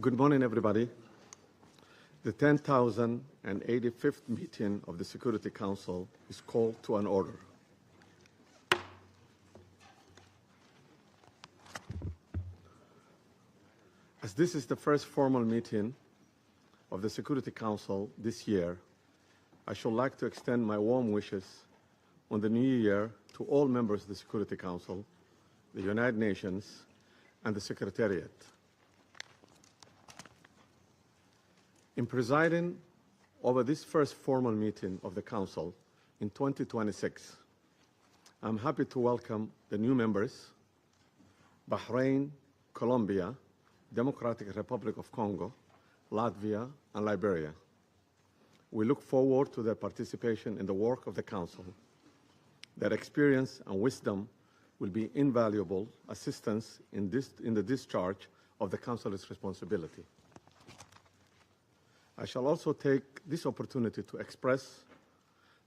Good morning, everybody. The 10,085th meeting of the Security Council is called to an order. As this is the first formal meeting of the Security Council this year, I should like to extend my warm wishes on the new year to all members of the Security Council, the United Nations, and the Secretariat. In presiding over this first formal meeting of the Council in 2026, I'm happy to welcome the new members, Bahrain, Colombia, Democratic Republic of Congo, Latvia, and Liberia. We look forward to their participation in the work of the Council. Their experience and wisdom will be invaluable assistance in the discharge of the Council's responsibility. I shall also take this opportunity to express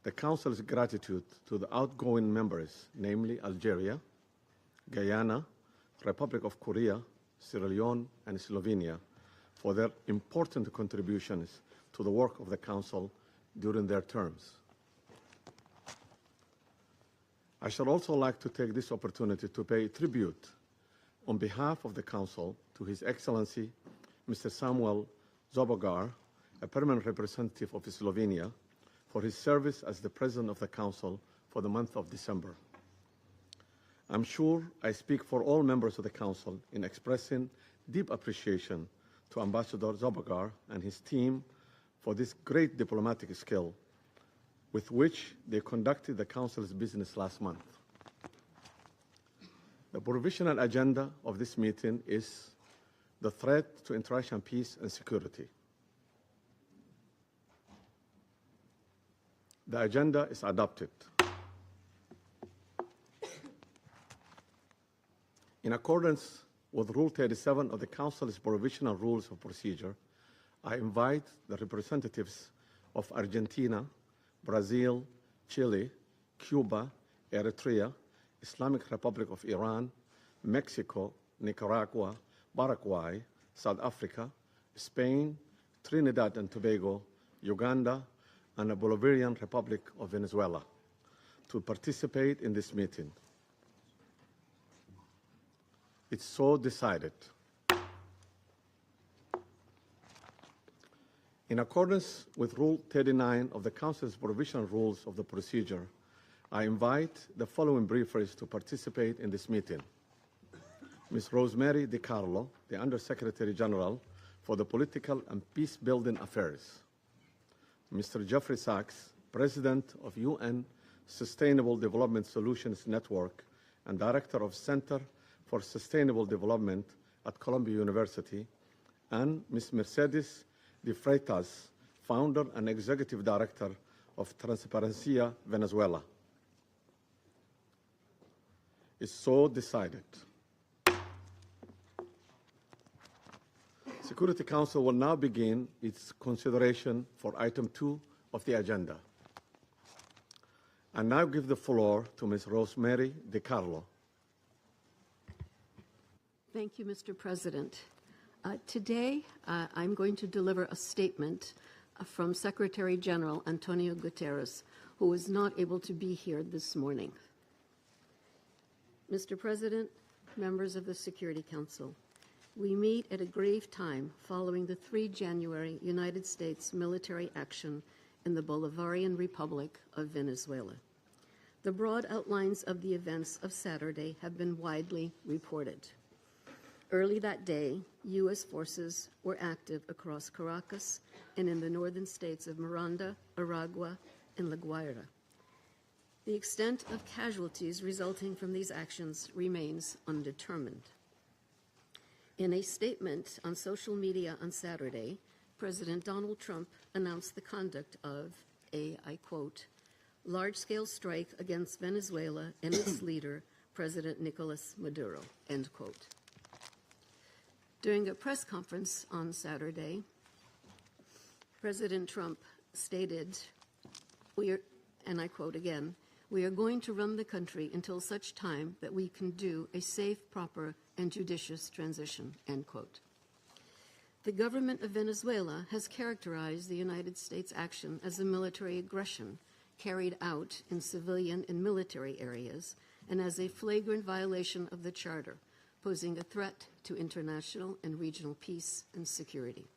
the Council's gratitude to the outgoing members, namely Algeria, Guyana, Republic of Korea, Sierra Leone, and Slovenia, for their important contributions to the work of the Council during their terms. I shall also like to take this opportunity to pay tribute on behalf of the Council to His Excellency, Mr. Samuel Zobogar, a permanent representative of Slovenia, for his service as the President of the Council for the month of December. I'm sure I speak for all members of the Council in expressing deep appreciation to Ambassador Zobogar and his team for this great diplomatic skill with which they conducted the Council's business last month. The provisional agenda of this meeting is the threat to international peace and security. The agenda is adopted. In accordance with Rule 37 of the Council's Provisional Rules of Procedure, I invite the representatives of Argentina, Brazil, Chile, Cuba, Eritrea, Islamic Republic of Iran, Mexico, Nicaragua, Paraguay, South Africa, Spain, Trinidad and Tobago, Uganda, and the Bolivarian Republic of Venezuela to participate in this meeting. It's so decided. In accordance with Rule 39 of the Council's Provisional Rules of the Procedure, I invite the following briefers to participate in this meeting. Ms. Rosemary DiCarlo, the Undersecretary General for the Political and Peace-Building Affairs. Mr. Jeffrey Sachs, President of UN Sustainable Development Solutions Network and Director of Center for Sustainable Development at Columbia University, and Ms. Mercedes de Freitas, Founder and Executive Director of Transparencia Venezuela. It's so decided. Security Council will now begin its consideration for item 2 of the agenda. I now give the floor to Ms. Rosemary DiCarlo. Thank you, Mr. President. Today, I'm going to deliver a statement from Secretary General Antonio Guterres, who was not able to be here this morning. Mr. President, members of the Security Council, we meet at a grave time following the 3 January United States military action in the Bolivarian Republic of Venezuela. The broad outlines of the events of Saturday have been widely reported. Early that day, U.S. forces were active across Caracas and in the northern states of Miranda, Aragua, and La Guaira. The extent of casualties resulting from these actions remains undetermined. In a statement on social media on Saturday, President Donald Trump announced the conduct of a, I quote, large-scale strike against Venezuela and its leader, President Nicolas Maduro, end quote. During a press conference on Saturday, President Trump stated, and I quote again, "We are going to run the country until such time that we can do a safe, proper, and judicious transition," end quote. The government of Venezuela has characterized the United States' action as a military aggression carried out in civilian and military areas and as a flagrant violation of the Charter, posing a threat to international and regional peace and security.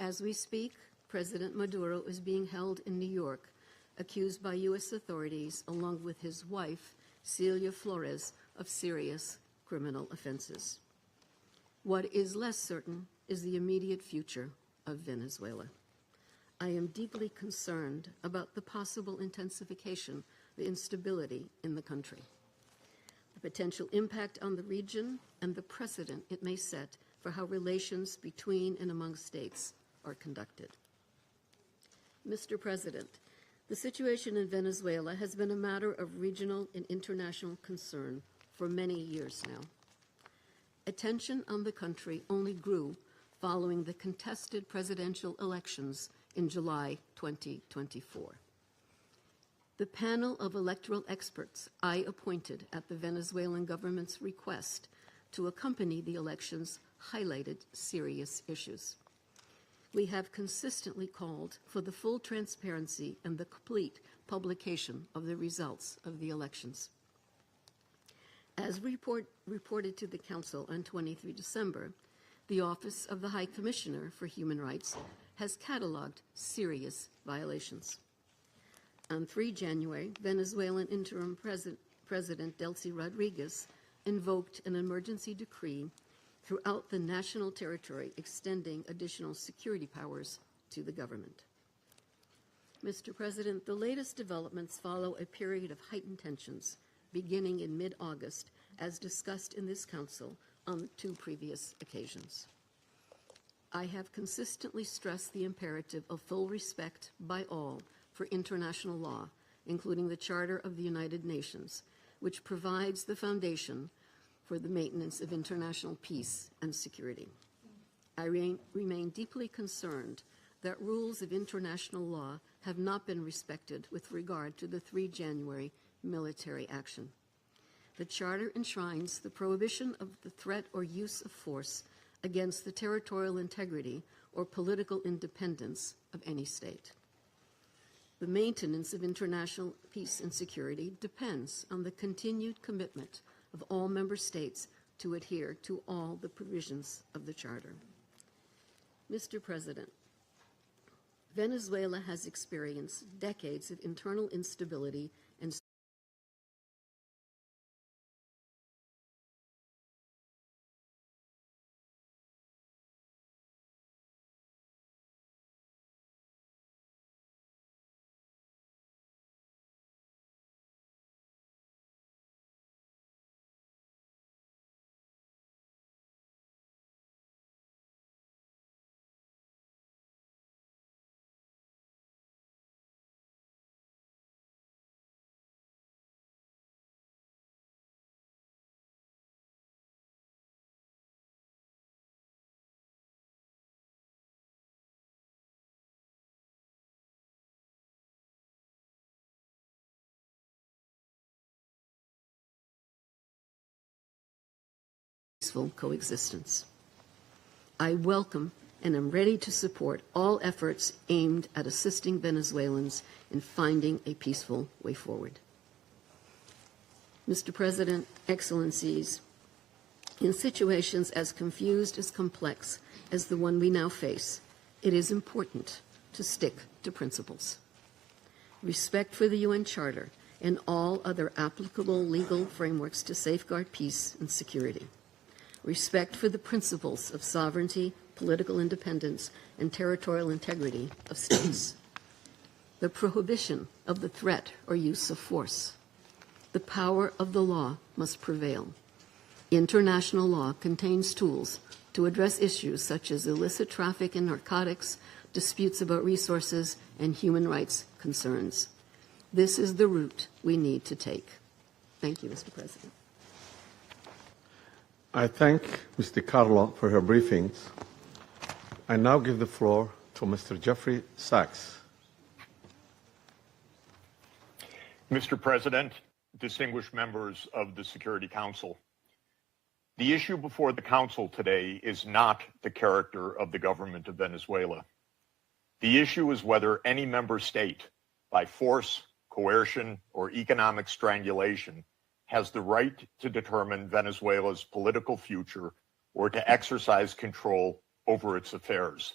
As we speak, President Maduro is being held in New York, accused by U.S. authorities, along with his wife, Celia Flores, of serious criminal offenses. What is less certain is the immediate future of Venezuela. I am deeply concerned about the possible intensification of instability in the country, the potential impact on the region, and the precedent it may set for how relations between and among states are conducted. Mr. President, the situation in Venezuela has been a matter of regional and international concern for many years now. Attention on the country only grew following the contested presidential elections in July 2024. The panel of electoral experts I appointed at the Venezuelan government's request to accompany the elections highlighted serious issues. We have consistently called for the full transparency and the complete publication of the results of the elections. As reported to the Council on 23 December, the Office of the High Commissioner for Human Rights has cataloged serious violations. On 3 January, Venezuelan interim President Delcy Rodriguez invoked an emergency decree throughout the national territory, extending additional security powers to the government. Mr. President, the latest developments follow a period of heightened tensions beginning in mid-August, as discussed in this Council on 2 previous occasions. I have consistently stressed the imperative of full respect by all for international law, including the Charter of the United Nations, which provides the foundation for the maintenance of international peace and security. I remain deeply concerned that rules of international law have not been respected with regard to the 3 January military action. The Charter enshrines the prohibition of the threat or use of force against the territorial integrity or political independence of any state. The maintenance of international peace and security depends on the continued commitment of all member states to adhere to all the provisions of the Charter. Mr. President, Venezuela has experienced decades of internal instability and peaceful coexistence. I welcome and am ready to support all efforts aimed at assisting Venezuelans in finding a peaceful way forward. Mr. President, Excellencies, in situations as confused as complex as the one we now face, it is important to stick to principles. Respect for the UN Charter and all other applicable legal frameworks to safeguard peace and security. Respect for the principles of sovereignty, political independence, and territorial integrity of states. The prohibition of the threat or use of force. The power of the law must prevail. International law contains tools to address issues such as illicit traffic in narcotics, disputes about resources, and human rights concerns. This is the route we need to take. Thank you, Mr. President. I thank Ms. DiCarlo for her briefings. I now give the floor to Mr. Jeffrey Sachs. Mr. President, distinguished members of the Security Council, the issue before the Council today is not the character of the government of Venezuela. The issue is whether any member state, by force, coercion, or economic strangulation, has the right to determine Venezuela's political future or to exercise control over its affairs.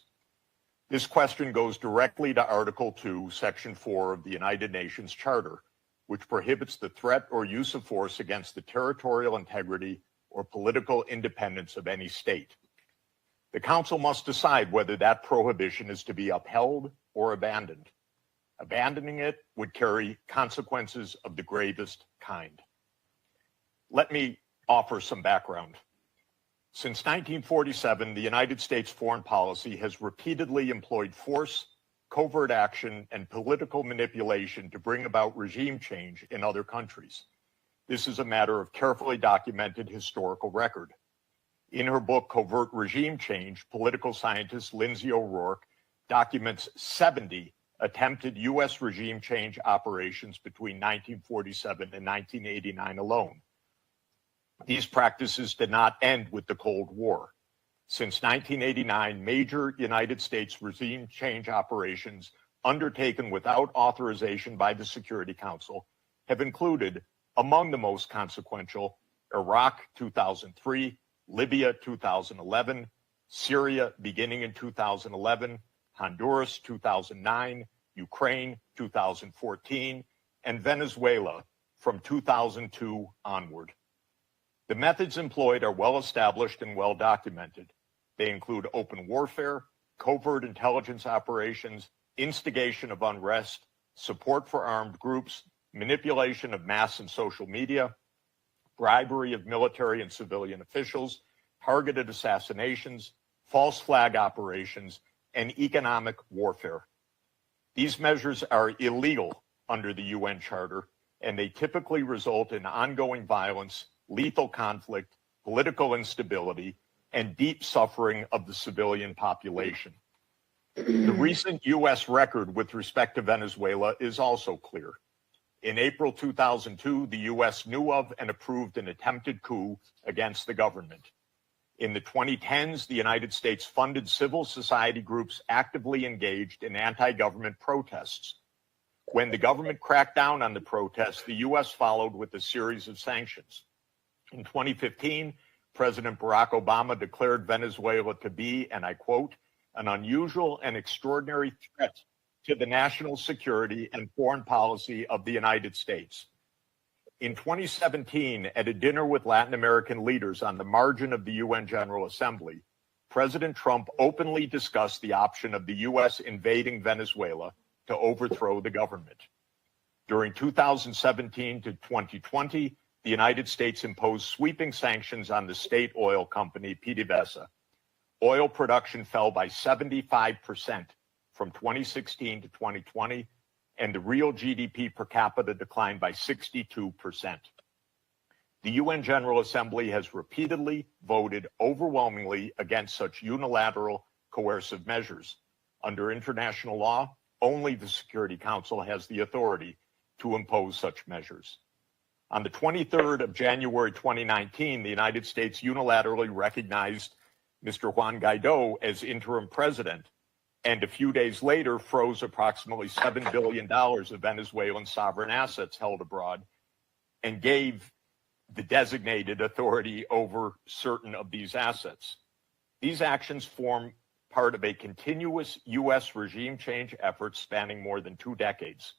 This question goes directly to Article 2, Section 4 of the United Nations Charter, which prohibits the threat or use of force against the territorial integrity or political independence of any state. The Council must decide whether that prohibition is to be upheld or abandoned. Abandoning it would carry consequences of the gravest kind. Let me offer some background. Since 1947, the United States foreign policy has repeatedly employed force, covert action, and political manipulation to bring about regime change in other countries. This is a matter of carefully documented historical record. In her book, Covert Regime Change, political scientist Lindsay O'Rourke documents 70 attempted U.S. regime change operations between 1947 and 1989 alone. These practices did not end with the Cold War. Since 1989, major United States regime change operations undertaken without authorization by the Security Council have included, among the most consequential, Iraq 2003, Libya 2011, Syria beginning in 2011, Honduras 2009, Ukraine 2014, and Venezuela from 2002 onward. The methods employed are well established and well documented. They include open warfare, covert intelligence operations, instigation of unrest, support for armed groups, manipulation of mass and social media, bribery of military and civilian officials, targeted assassinations, false flag operations, and economic warfare. These measures are illegal under the UN Charter, and they typically result in ongoing violence, lethal conflict, political instability, and deep suffering of the civilian population. The recent U.S. record with respect to Venezuela is also clear. In April 2002, the U.S. knew of and approved an attempted coup against the government. In the 2010s, the United States funded civil society groups actively engaged in anti-government protests. When the government cracked down on the protests, the U.S. followed with a series of sanctions. In 2015, President Barack Obama declared Venezuela to be, and I quote, an unusual and extraordinary threat to the national security and foreign policy of the United States. In 2017, at a dinner with Latin American leaders on the margin of the UN General Assembly, President Trump openly discussed the option of the U.S. invading Venezuela to overthrow the government. During 2017 to 2020, the United States imposed sweeping sanctions on the state oil company PDVSA. Oil production fell by 75% from 2016 to 2020, and the real GDP per capita declined by 62%. The UN General Assembly has repeatedly voted overwhelmingly against such unilateral coercive measures. Under international law, only the Security Council has the authority to impose such measures. On the 23rd of January 2019, the United States unilaterally recognized Mr. Juan Guaido as interim president, and a few days later froze approximately $7 billion of Venezuelan sovereign assets held abroad and gave the designated authority over certain of these assets. These actions form part of a continuous U.S. regime change effort spanning more than 2 decades.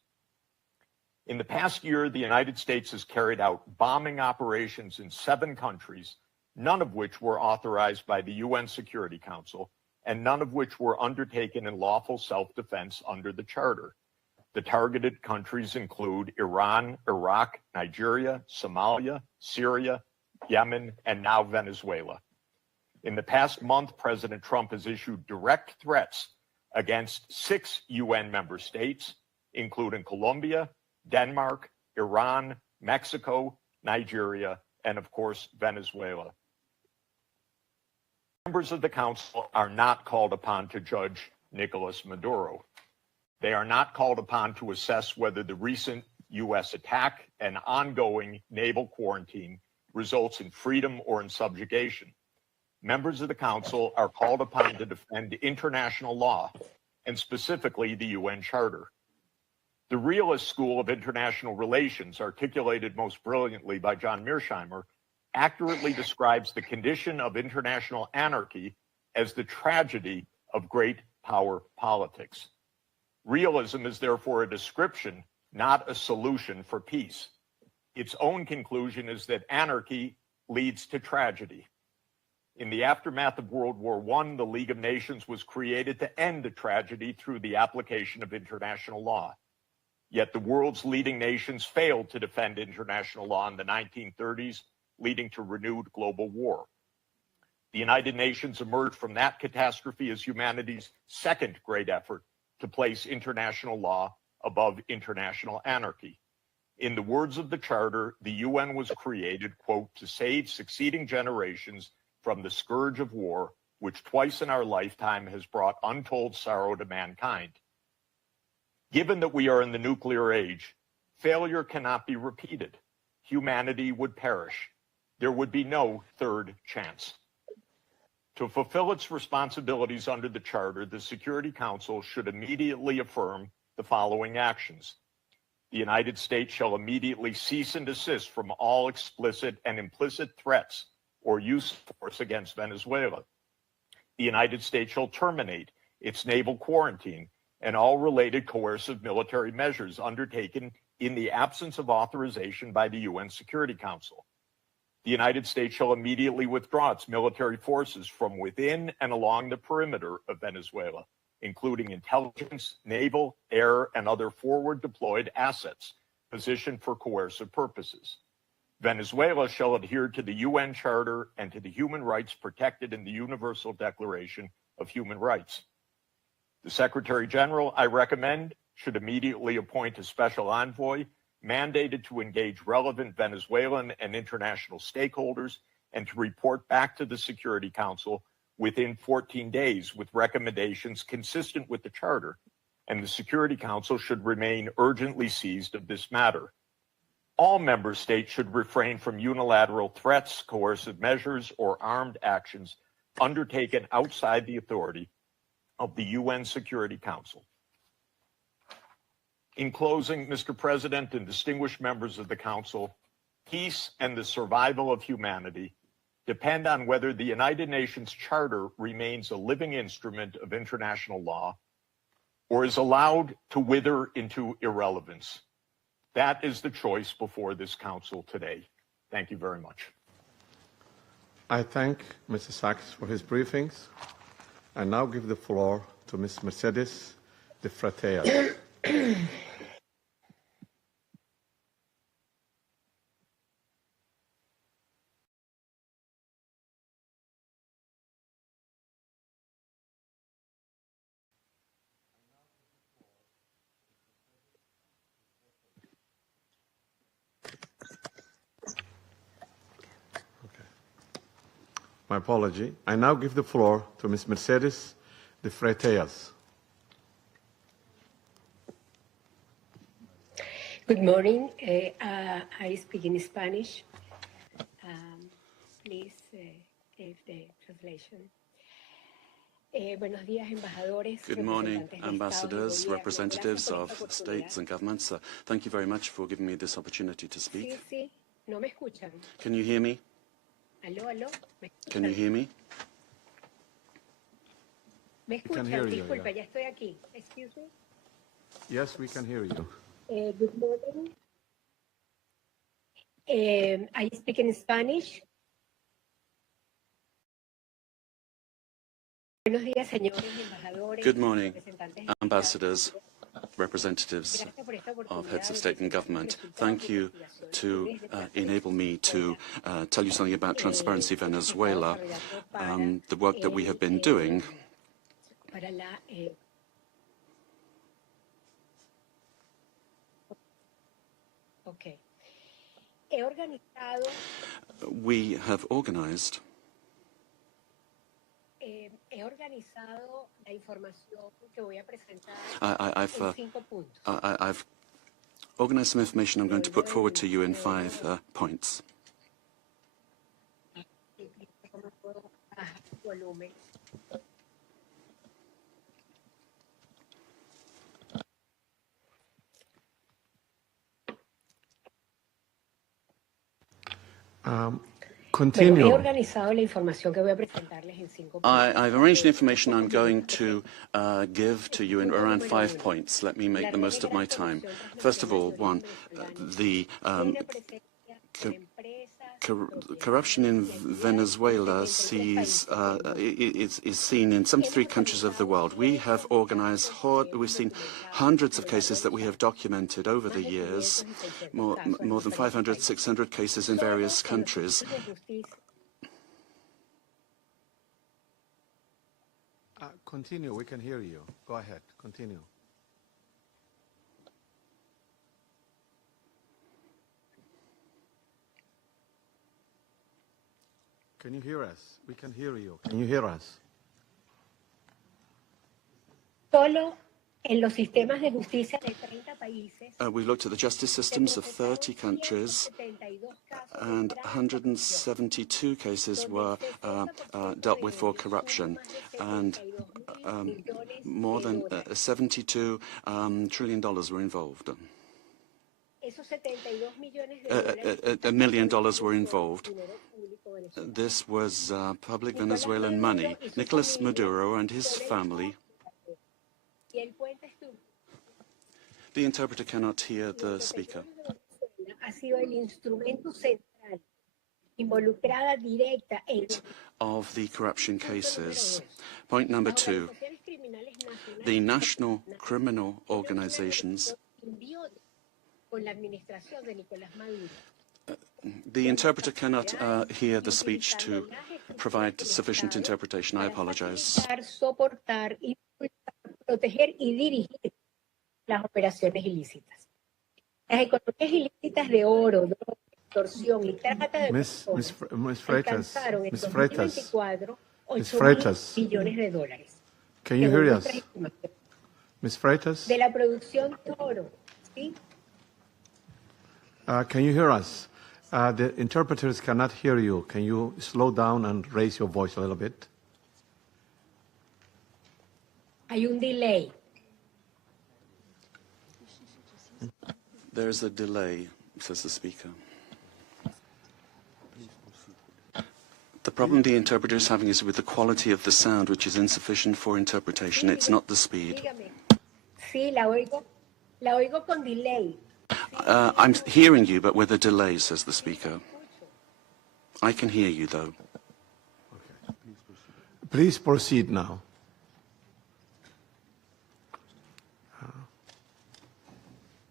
In the past year, the United States has carried out bombing operations in 7 countries, none of which were authorized by the UN Security Council, and none of which were undertaken in lawful self-defense under the Charter. The targeted countries include Iran, Iraq, Nigeria, Somalia, Syria, Yemen, and now Venezuela. In the past month, President Trump has issued direct threats against 6 UN member states, including Colombia, Denmark, Iran, Mexico, Nigeria, and of course, Venezuela. Members of the Council are not called upon to judge Nicolas Maduro. They are not called upon to assess whether the recent U.S. attack and ongoing naval quarantine results in freedom or in subjugation. Members of the Council are called upon to defend international law, and specifically the UN Charter. The realist school of international relations, articulated most brilliantly by John Mearsheimer, accurately describes the condition of international anarchy as the tragedy of great power politics. Realism is therefore a description, not a solution for peace. Its own conclusion is that anarchy leads to tragedy. In the aftermath of World War I, the League of Nations was created to end the tragedy through the application of international law. Yet the world's leading nations failed to defend international law in the 1930s, leading to renewed global war. The United Nations emerged from that catastrophe as humanity's second great effort to place international law above international anarchy. In the words of the Charter, the UN was created, quote, to save succeeding generations from the scourge of war, which twice in our lifetime has brought untold sorrow to mankind. Given that we are in the nuclear age, failure cannot be repeated. Humanity would perish. There would be no third chance. To fulfill its responsibilities under the Charter, the Security Council should immediately affirm the following actions. The United States shall immediately cease and desist from all explicit and implicit threats or use of force against Venezuela. The United States shall terminate its naval quarantine and all related coercive military measures undertaken in the absence of authorization by the UN Security Council. The United States shall immediately withdraw its military forces from within and along the perimeter of Venezuela, including intelligence, naval, air, and other forward deployed assets positioned for coercive purposes. Venezuela shall adhere to the UN Charter and to the human rights protected in the Universal Declaration of Human Rights. The Secretary General, I recommend, should immediately appoint a special envoy mandated to engage relevant Venezuelan and international stakeholders and to report back to the Security Council within 14 days with recommendations consistent with the Charter, and the Security Council should remain urgently seized of this matter. All member states should refrain from unilateral threats, coercive measures, or armed actions undertaken outside the authority of the UN Security Council. In closing, Mr. President and distinguished members of the Council, peace and the survival of humanity depend on whether the United Nations Charter remains a living instrument of international law or is allowed to wither into irrelevance. That is the choice before this Council today. Thank you very much. I thank Mr. Sachs for his briefings. I now give the floor to Ms. Mercedes de Fratea. My apology. I now give the floor to Ms. Mercedes de Freitas. Good morning. I speak in Spanish. Please give the translation. Buenos días, embajadores. Good morning, ambassadors, representatives of states and governments. Thank you very much for giving me this opportunity to speak. Sí, no me escuchan. Can you hear me? Aló, aló. Can you hear me? Me We can escuchan. hear you, Disculpa, yeah. ya estoy aquí. Excuse me. Yes, we can hear you. Good morning. I speak in Spanish. Buenos días, señores embajadores. Good morning, representantes ambassadors, representatives of heads of state and government. Thank you to enable me to tell you something about Transparency Venezuela, the work that we have been doing para la, okay. He organizado we have organized la información que voy a presentar I've en 5 puntos. I've organize some information I'm going to put forward to you in 5 points. Continue. I've arranged the information I'm going to give to you in around 5 points. Let me make the most of my time. First of all, one, the corruption in Venezuela is seen in 73 countries of the world. We have organized, we've seen hundreds of cases that we have documented over the years, more than 500, 600 cases in various countries. Continue, we can hear you. Go ahead, continue. Can you hear us? We can hear you. Can you hear us? Solo en los sistemas de justicia de 30 países. We looked at the justice systems of 30 countries, and 172 cases were dealt with for corruption, and more than $72 trillion were involved. $1 million were involved. This was public Venezuelan money. Nicolas Maduro and his family. The interpreter cannot hear the speaker. Of the corruption cases. Point number 2. The national criminal organizations. The interpreter cannot hear the speech to provide sufficient interpretation. I apologize. Las operaciones ilícitas. Las economías ilícitas de oro, extorsión y trata de personas alcanzaron en 2024 $8 billones de dólares. Can you hear us? Ms. Freitas? De la producción de oro, ¿sí? Can you hear us? The interpreters cannot hear you. Can you slow down and raise your voice a little bit? Hay un delay. There's a delay, says the speaker. The problem the interpreter is having is with the quality of the sound, which is insufficient for interpretation. It's not the speed. Sí, la oigo con delay. I'm hearing you, but with a delay, says the speaker. I can hear you, though. Okay. Please proceed now.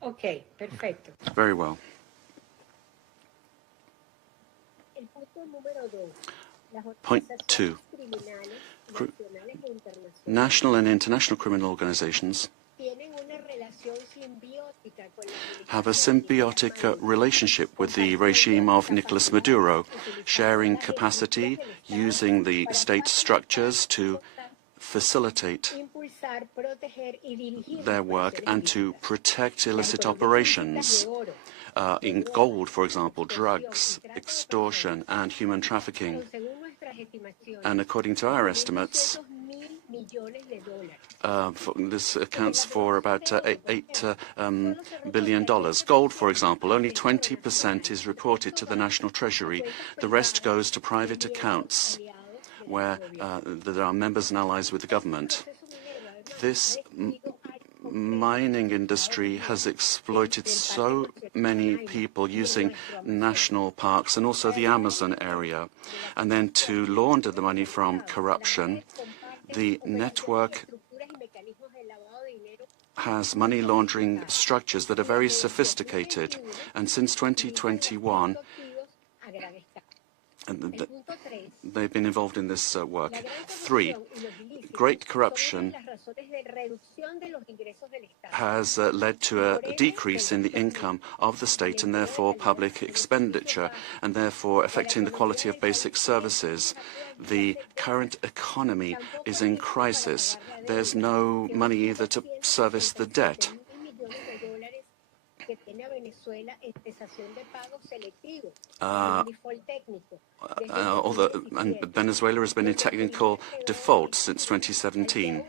Okay, perfecto. Very well. Point 2. National and international criminal organizations have a symbiotic relationship with the regime of Nicolas Maduro, sharing capacity, using the state structures to facilitate their work and to protect illicit operations in gold, for example, drugs, extortion, and human trafficking. And according to our estimates, this accounts for about $8 billion. Gold, for example, only 20% is reported to the National Treasury. The rest goes to private accounts where there are members and allies with the government. This mining industry has exploited so many people using national parks and also the Amazon area. And then to launder the money from corruption, the network has money laundering structures that are very sophisticated. And since 2021, they've been involved in this work. 3, great corruption has led to a decrease in the income of the state and therefore public expenditure, and therefore affecting the quality of basic services. The current economy is in crisis. There's no money either to service the debt. Venezuela has been in technical default since 2017.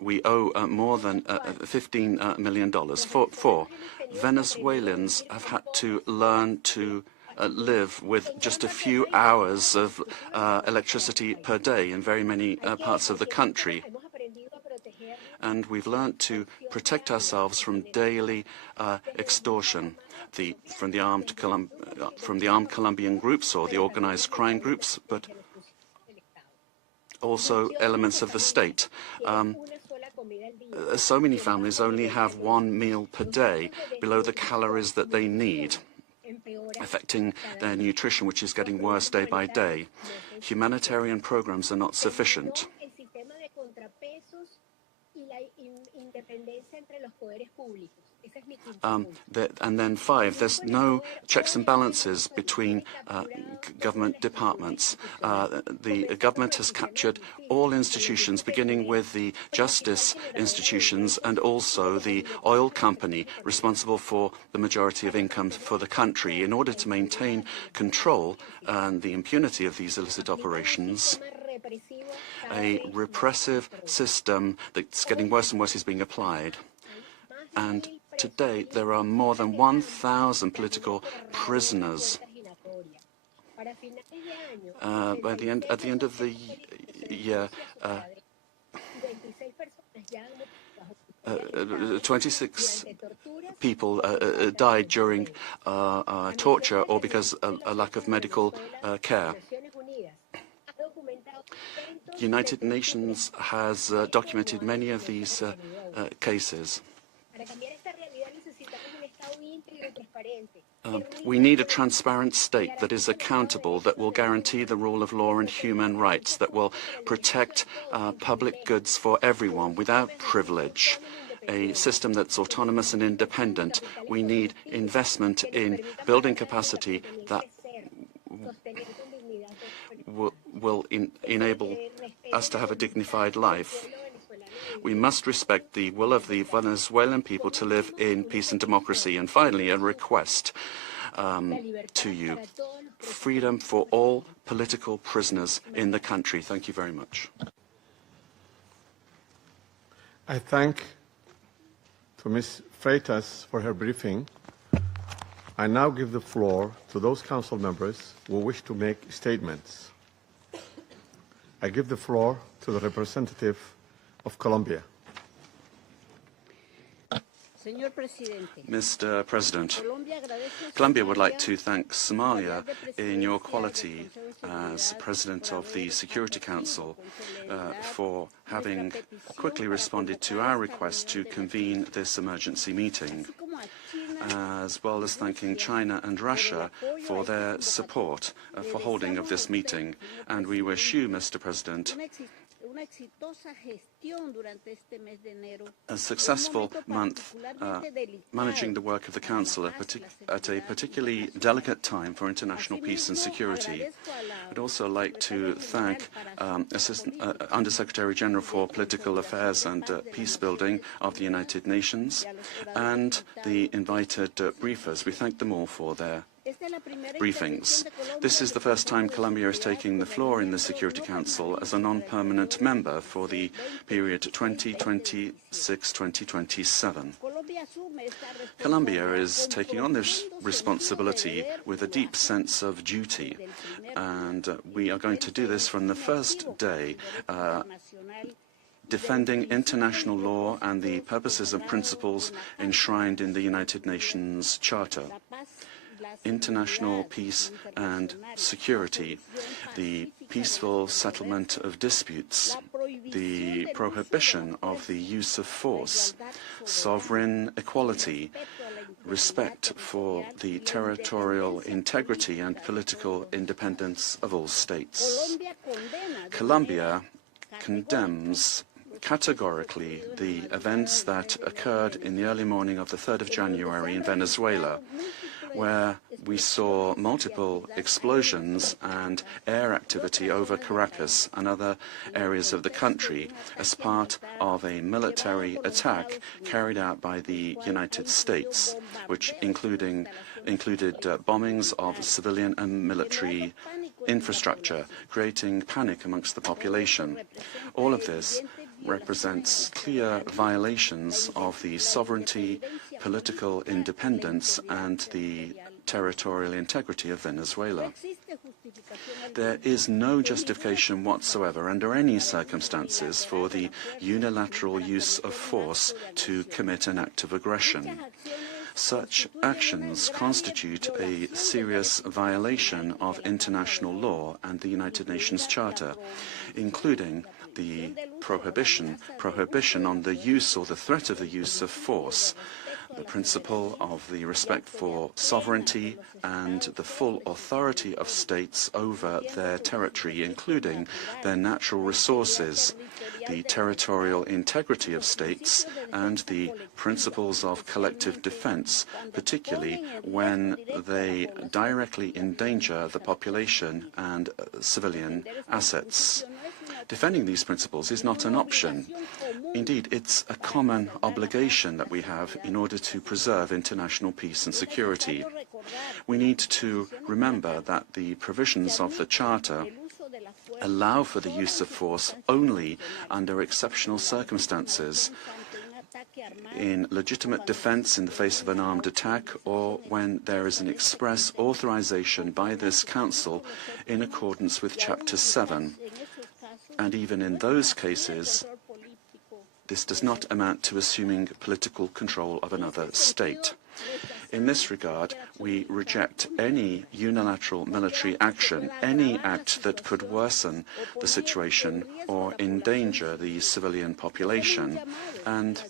We owe more than $15 million. For Venezuelans have had to learn to live with just a few hours of electricity per day in very many parts of the country. And we've learned to protect ourselves from daily extortion from the armed Colombian groups or the organized crime groups, but also elements of the state. So many families only have one meal per day below the calories that they need, affecting their nutrition, which is getting worse day by day. Humanitarian programs are not sufficient. And then 5, there's no checks and balances between government departments. The government has captured all institutions, beginning with the justice institutions and also the oil company responsible for the majority of income for the country. In order to maintain control and the impunity of these illicit operations, a repressive system that's getting worse and worse is being applied. And today, there are more than 1,000 political prisoners. At the end of the year, 26 people died during torture or because of a lack of medical care. United Nations has documented many of these cases. We need a transparent state that is accountable, that will guarantee the rule of law and human rights, that will protect public goods for everyone without privilege, a system that's autonomous and independent. We need investment in building capacity that will enable us to have a dignified life. We must respect the will of the Venezuelan people to live in peace and democracy. And finally, a request to you. Freedom for all political prisoners in the country. Thank you very much. I thank Ms. Freitas for her briefing. I now give the floor to those council members who wish to make statements. I give the floor to the representative of Colombia. Mr. President, Colombia would like to thank Somalia in your quality as President of the Security Council for having quickly responded to our request to convene this emergency meeting, as well as thanking China and Russia for their support for holding of this meeting. And we wish you, Mr. President, a successful month managing the work of the Council at a particularly delicate time for international peace and security. I'd also like to thank Under-Secretary General for Political Affairs and Peace Building of the United Nations and the invited briefers. We thank them all for their briefings. This is the first time Colombia is taking the floor in the Security Council as a non-permanent member for the period 2026-2027. Colombia is taking on this responsibility with a deep sense of duty, and we are going to do this from the first day, defending international law and the purposes and principles enshrined in the United Nations Charter. International peace and security, the peaceful settlement of disputes, the prohibition of the use of force, sovereign equality, respect for the territorial integrity and political independence of all states. Colombia condemns categorically the events that occurred in the early morning of the 3rd of January in Venezuela. where we saw multiple explosions and air activity over Caracas and other areas of the country as part of a military attack carried out by the United States, which included bombings of civilian and military infrastructure, creating panic amongst the population. All of this represents clear violations of the sovereignty, political independence, and the territorial integrity of Venezuela. There is no justification whatsoever under any circumstances for the unilateral use of force to commit an act of aggression. Such actions constitute a serious violation of international law and the United Nations Charter, including the prohibition on the use or the threat of the use of force, the principle of the respect for sovereignty and the full authority of states over their territory, including their natural resources, the territorial integrity of states, and the principles of collective defense, particularly when they directly endanger the population and civilian assets. Defending these principles is not an option. Indeed, it's a common obligation that we have in order to preserve international peace and security. We need to remember that the provisions of the Charter allow for the use of force only under exceptional circumstances, in legitimate defense in the face of an armed attack, or when there is an express authorization by this Council in accordance with Chapter 7. And even in those cases, this does not amount to assuming political control of another state. In this regard, we reject any unilateral military action, any act that could worsen the situation or endanger the civilian population, and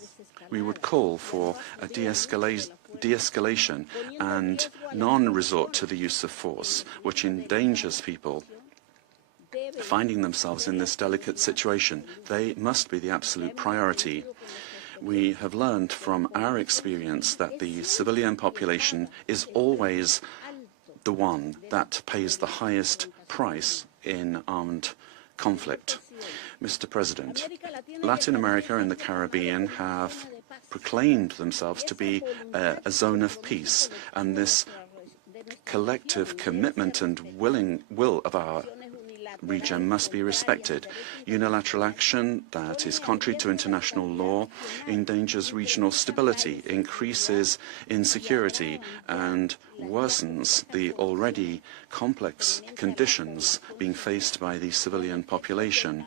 we would call for a de-escalation and non-resort to the use of force, which endangers people finding themselves in this delicate situation. They must be the absolute priority. We have learned from our experience that the civilian population is always the one that pays the highest price in armed conflict. Mr. President, Latin America and the Caribbean have proclaimed themselves to be a zone of peace, and this collective commitment and will of our region must be respected. Unilateral action that is contrary to international law endangers regional stability, increases insecurity, and worsens the already complex conditions being faced by the civilian population,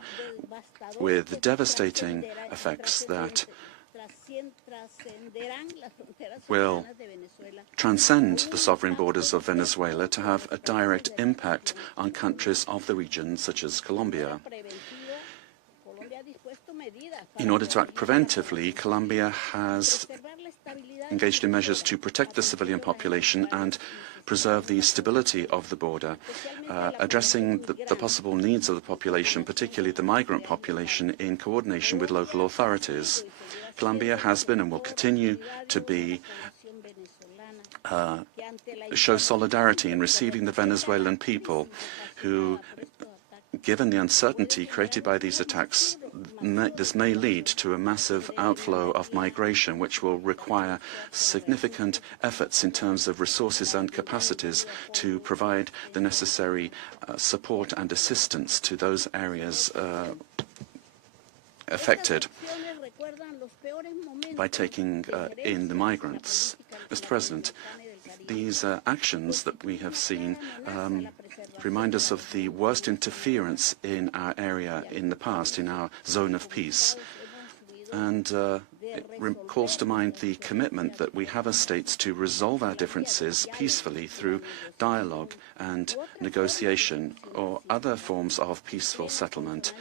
with devastating effects that will transcend the sovereign borders of Venezuela to have a direct impact on countries of the region, such as Colombia. In order to act preventively, Colombia has engaged in measures to protect the civilian population and preserve the stability of the border, addressing the possible needs of the population, particularly the migrant population, in coordination with local authorities. Colombia has been and will continue to be show solidarity in receiving the Venezuelan people who, given the uncertainty created by these attacks, this may lead to a massive outflow of migration, which will require significant efforts in terms of resources and capacities to provide the necessary support and assistance to those areas affected by taking in the migrants. Mr. President, these actions that we have seen remind us of the worst interference in our area in the past, in our zone of peace. And it calls to mind the commitment that we have as states to resolve our differences peacefully through dialogue and negotiation or other forms of peaceful settlement,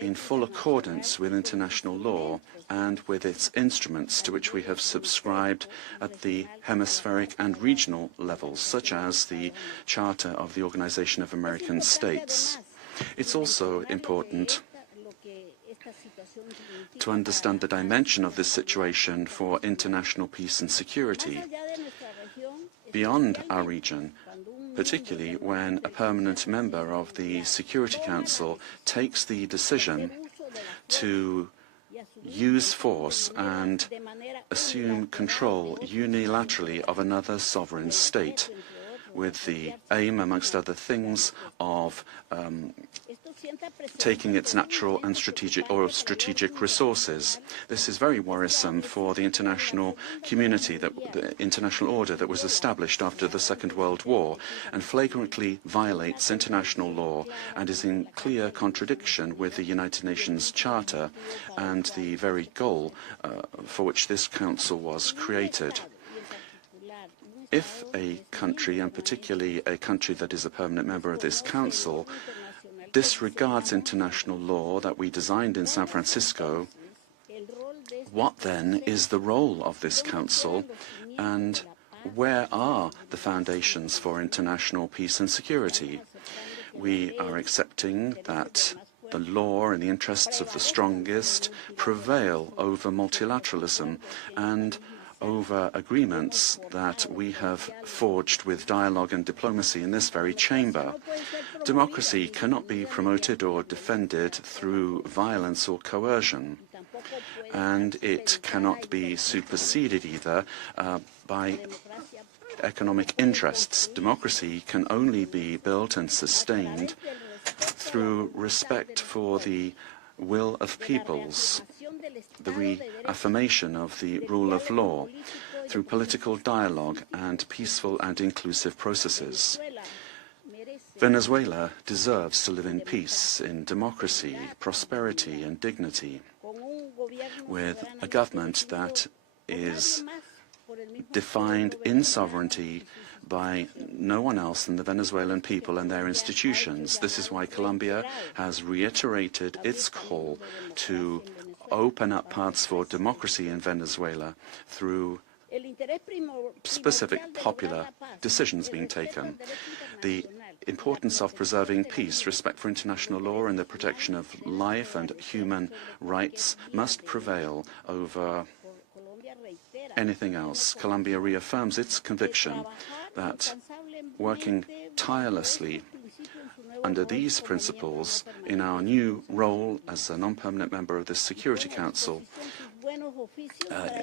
in full accordance with international law and with its instruments to which we have subscribed at the hemispheric and regional levels, such as the Charter of the Organization of American States. It's also important to understand the dimension of this situation for international peace and security. beyond our region, particularly when a permanent member of the Security Council takes the decision to use force and assume control unilaterally of another sovereign state, with the aim, amongst other things, of taking its natural and strategic resources. This is very worrisome for the international community, the international order that was established after the Second World War, and flagrantly violates international law and is in clear contradiction with the United Nations Charter and the very goal for which this council was created. If a country, and particularly a country that is a permanent member of this council, disregards international law that we designed in San Francisco, what then is the role of this council, and where are the foundations for international peace and security? We are accepting that the law and the interests of the strongest prevail over multilateralism and over agreements that we have forged with dialogue and diplomacy in this very chamber. Democracy cannot be promoted or defended through violence or coercion, and it cannot be superseded either by economic interests. Democracy can only be built and sustained through respect for the will of peoples, the reaffirmation of the rule of law, through political dialogue and peaceful and inclusive processes. Venezuela deserves to live in peace, in democracy, prosperity and dignity, with a government that is defined in sovereignty by no one else than the Venezuelan people and their institutions. This is why Colombia has reiterated its call to open up paths for democracy in Venezuela through specific popular decisions being taken. The importance of preserving peace, respect for international law and the protection of life and human rights must prevail over anything else. Colombia reaffirms its conviction that working tirelessly under these principles in our new role as a non-permanent member of the Security Council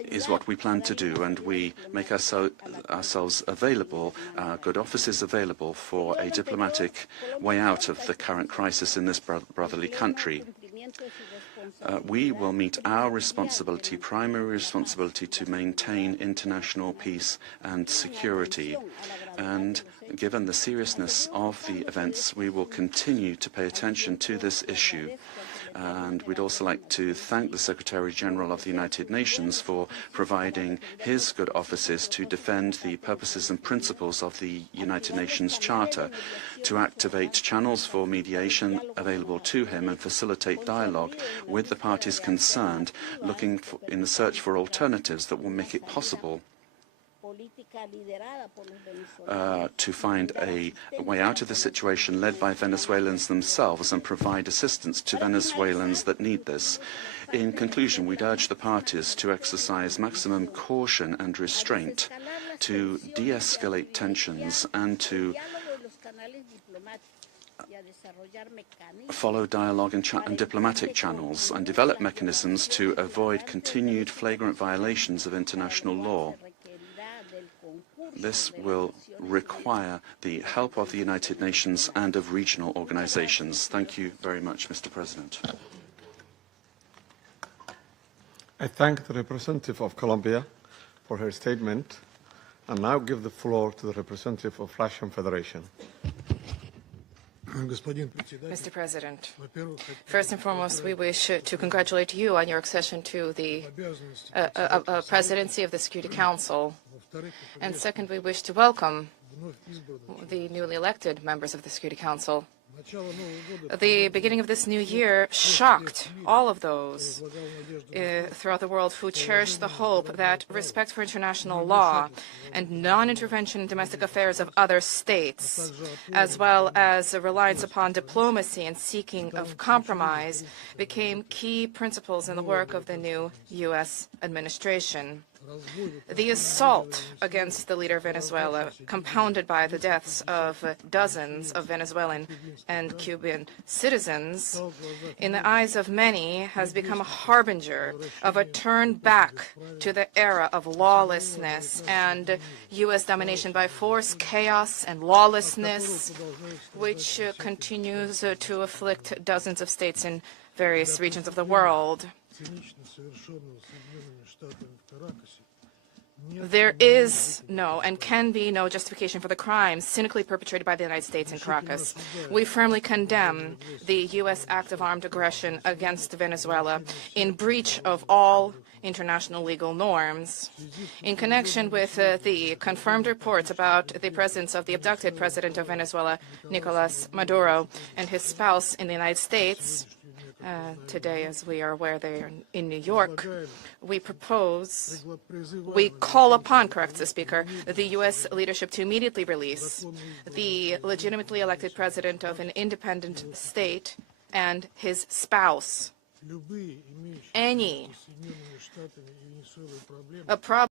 is what we plan to do, and we make ourselves available, our good offices available for a diplomatic way out of the current crisis in this brotherly country. We will meet our responsibility, primary responsibility, to maintain international peace and security. And given the seriousness of the events, we will continue to pay attention to this issue. And we'd also like to thank the Secretary-General of the United Nations for providing his good offices to defend the purposes and principles of the United Nations Charter, to activate channels for mediation available to him and facilitate dialogue with the parties concerned, looking in the search for alternatives that will make it possible to find a way out of the situation led by Venezuelans themselves and provide assistance to Venezuelans that need this. In conclusion, we'd urge the parties to exercise maximum caution and restraint, to de-escalate tensions and to follow dialogue and diplomatic channels and develop mechanisms to avoid continued flagrant violations of international law. This will require the help of the United Nations and of regional organizations. Thank you very much, Mr. President. I thank the representative of Colombia for her statement and now give the floor to the representative of Russian Federation. Mr. President, first and foremost, we wish to congratulate you on your accession to the presidency of the Security Council. And second, we wish to welcome the newly elected members of the Security Council. The beginning of this new year shocked all of those throughout the world who cherish the hope that respect for international law and non-intervention in domestic affairs of other states, as well as a reliance upon diplomacy and seeking of compromise, became key principles in the work of the new U.S. administration. The assault against the leader of Venezuela, compounded by the deaths of dozens of Venezuelan and Cuban citizens, in the eyes of many, has become a harbinger of a turn back to the era of lawlessness and U.S. domination by force, chaos, and lawlessness, which continues to afflict dozens of states in various regions of the world. There is no and can be no justification for the crimes cynically perpetrated by the United States in Caracas. We firmly condemn the U.S. act of armed aggression against Venezuela in breach of all international legal norms. In connection with the confirmed reports about the presence of the abducted president of Venezuela, Nicolas Maduro, and his spouse in the United States, today, as we are aware, they are in New York, we call upon, corrects the Speaker, the U.S. leadership to immediately release the legitimately elected president of an independent state and his spouse. A problem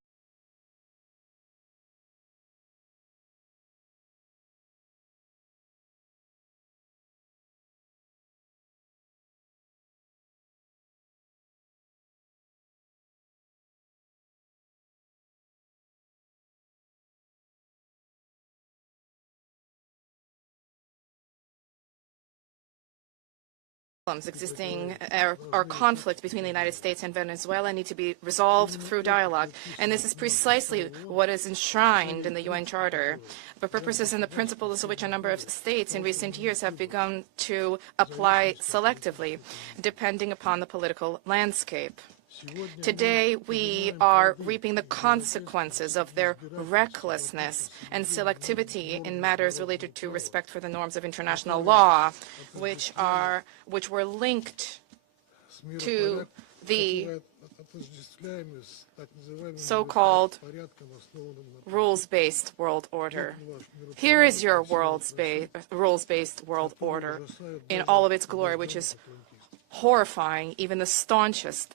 existing or conflict between the United States and Venezuela need to be resolved through dialogue. And this is precisely what is enshrined in the UN Charter, for purposes and the principles of which a number of states in recent years have begun to apply selectively, depending upon the political landscape. Today, we are reaping the consequences of their recklessness and selectivity in matters related to respect for the norms of international law, which were linked to the so-called rules-based world order. Here is your rules-based world order in all of its glory, which is horrifying even the staunchest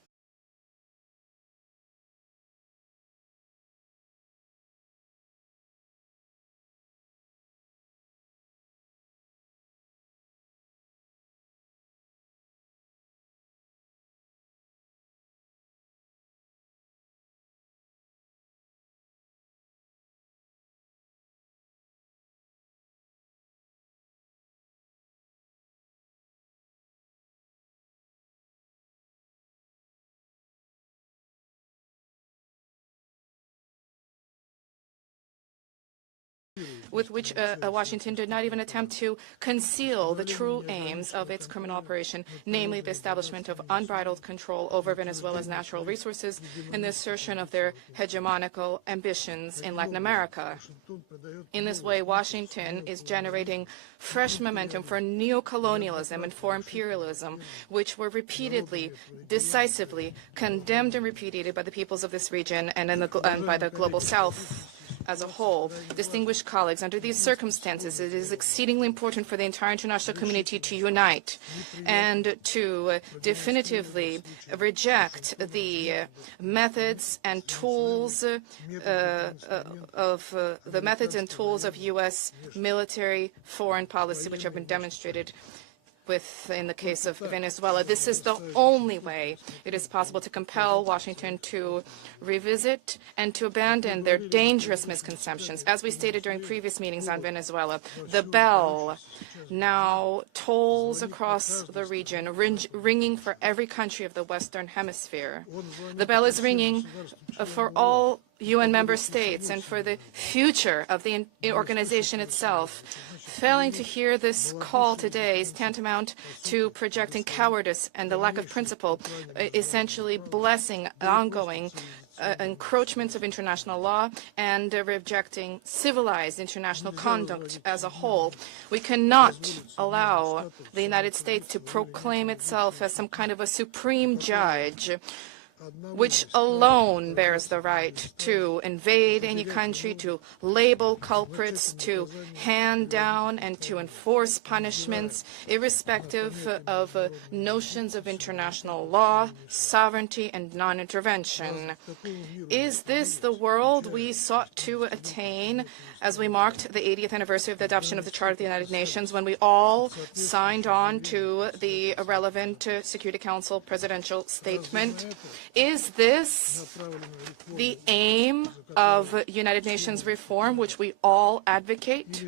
with which Washington did not even attempt to conceal the true aims of its criminal operation, namely the establishment of unbridled control over Venezuela's natural resources and the assertion of their hegemonical ambitions in Latin America. In this way, Washington is generating fresh momentum for neocolonialism and for imperialism, which were repeatedly, decisively condemned and repudiated by the peoples of this region and by the global South as a whole. Distinguished colleagues, under these circumstances, it is exceedingly important for the entire international community to unite and to definitively reject the methods and tools of U.S. military foreign policy, which have been demonstrated in the case of Venezuela. This is the only way it is possible to compel Washington to revisit and to abandon their dangerous misconceptions. As we stated during previous meetings on Venezuela, the bell now tolls across the region, ringing for every country of the Western Hemisphere. The bell is ringing for all UN member states and for the future of the organization itself. Failing to hear this call today is tantamount to projecting cowardice and the lack of principle, essentially blessing ongoing encroachments of international law and rejecting civilized international conduct as a whole. We cannot allow the United States to proclaim itself as some kind of a supreme judge which alone bears the right to invade any country, to label culprits, to hand down and to enforce punishments, irrespective of notions of international law, sovereignty, and non-intervention. Is this the world we sought to attain as we marked the 80th anniversary of the adoption of the Charter of the United Nations, when we all signed on to the relevant Security Council presidential statement? Is this the aim of United Nations reform, which we all advocate?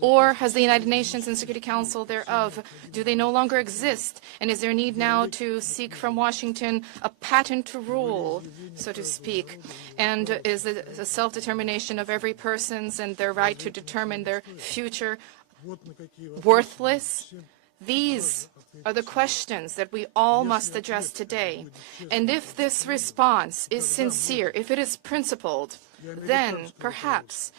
Or has the United Nations and Security Council thereof, do they no longer exist? And is there need now to seek from Washington a patent rule, so to speak? And is the self-determination of every person's and their right to determine their future worthless? These are the questions that we all must address today. And if this response is sincere, if it is principled, then perhaps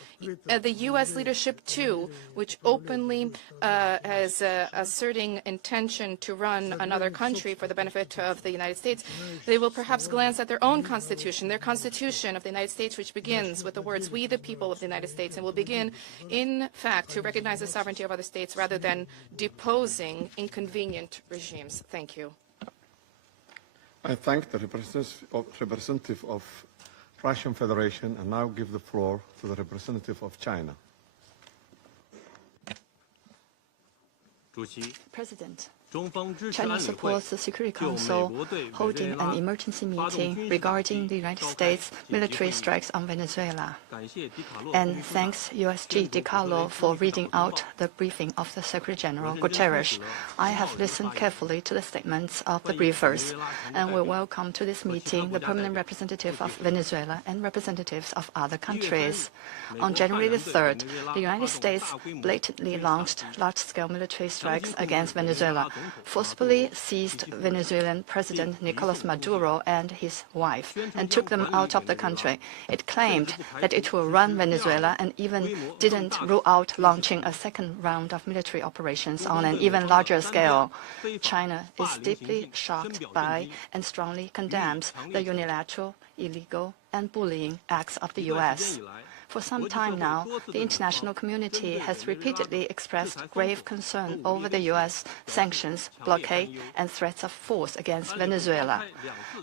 the U.S. leadership, too, which openly is asserting intention to run another country for the benefit of the United States, they will perhaps glance at their own constitution, their constitution of the United States, which begins with the words, "We the people of the United States," and will begin, in fact, to recognize the sovereignty of other states rather than deposing inconvenient regimes. Thank you. I thank the representative of Russian Federation and now give the floor to the representative of China. President, China supports the Security Council holding an emergency meeting regarding the United States military strikes on Venezuela. And thanks USG DiCarlo for reading out the briefing of the Secretary General Guterres. I have listened carefully to the statements of the briefers and will welcome to this meeting the permanent representative of Venezuela and representatives of other countries. On January the 3rd, the United States blatantly launched large-scale military strikes against Venezuela, forcibly seized Venezuelan President Nicolas Maduro and his wife, and took them out of the country. It claimed that it will run Venezuela and even didn't rule out launching a second round of military operations on an even larger scale. China is deeply shocked by and strongly condemns the unilateral, illegal, and bullying acts of the U.S. For some time now, the international community has repeatedly expressed grave concern over the U.S. sanctions, blockade, and threats of force against Venezuela.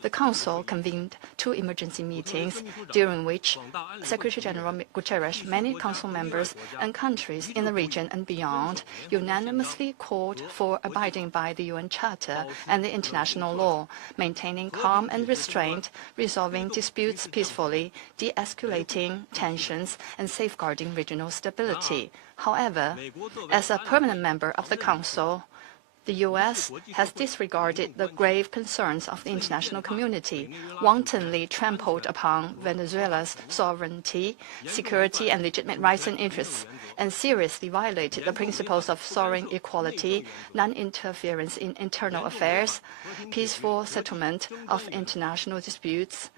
The Council convened 2 emergency meetings, during which Secretary General Guterres, many Council members, and countries in the region and beyond unanimously called for abiding by the UN Charter and the international law, maintaining calm and restraint, resolving disputes peacefully, de-escalating tensions, and safeguarding regional stability. However, as a permanent member of the Council, the U.S. has disregarded the grave concerns of the international community, wantonly trampled upon Venezuela's sovereignty, security, and legitimate rights and interests, and seriously violated the principles of sovereign equality, non-interference in internal affairs, peaceful settlement of international disputes,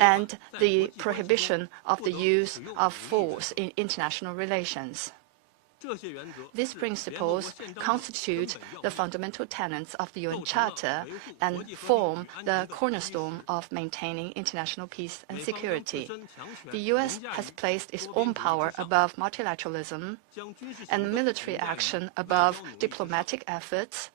and the prohibition of the use of force in international relations. These principles constitute the fundamental tenets of the UN Charter and form the cornerstone of maintaining international peace and security. The U.S. has placed its own power above multilateralism and military action above diplomatic efforts,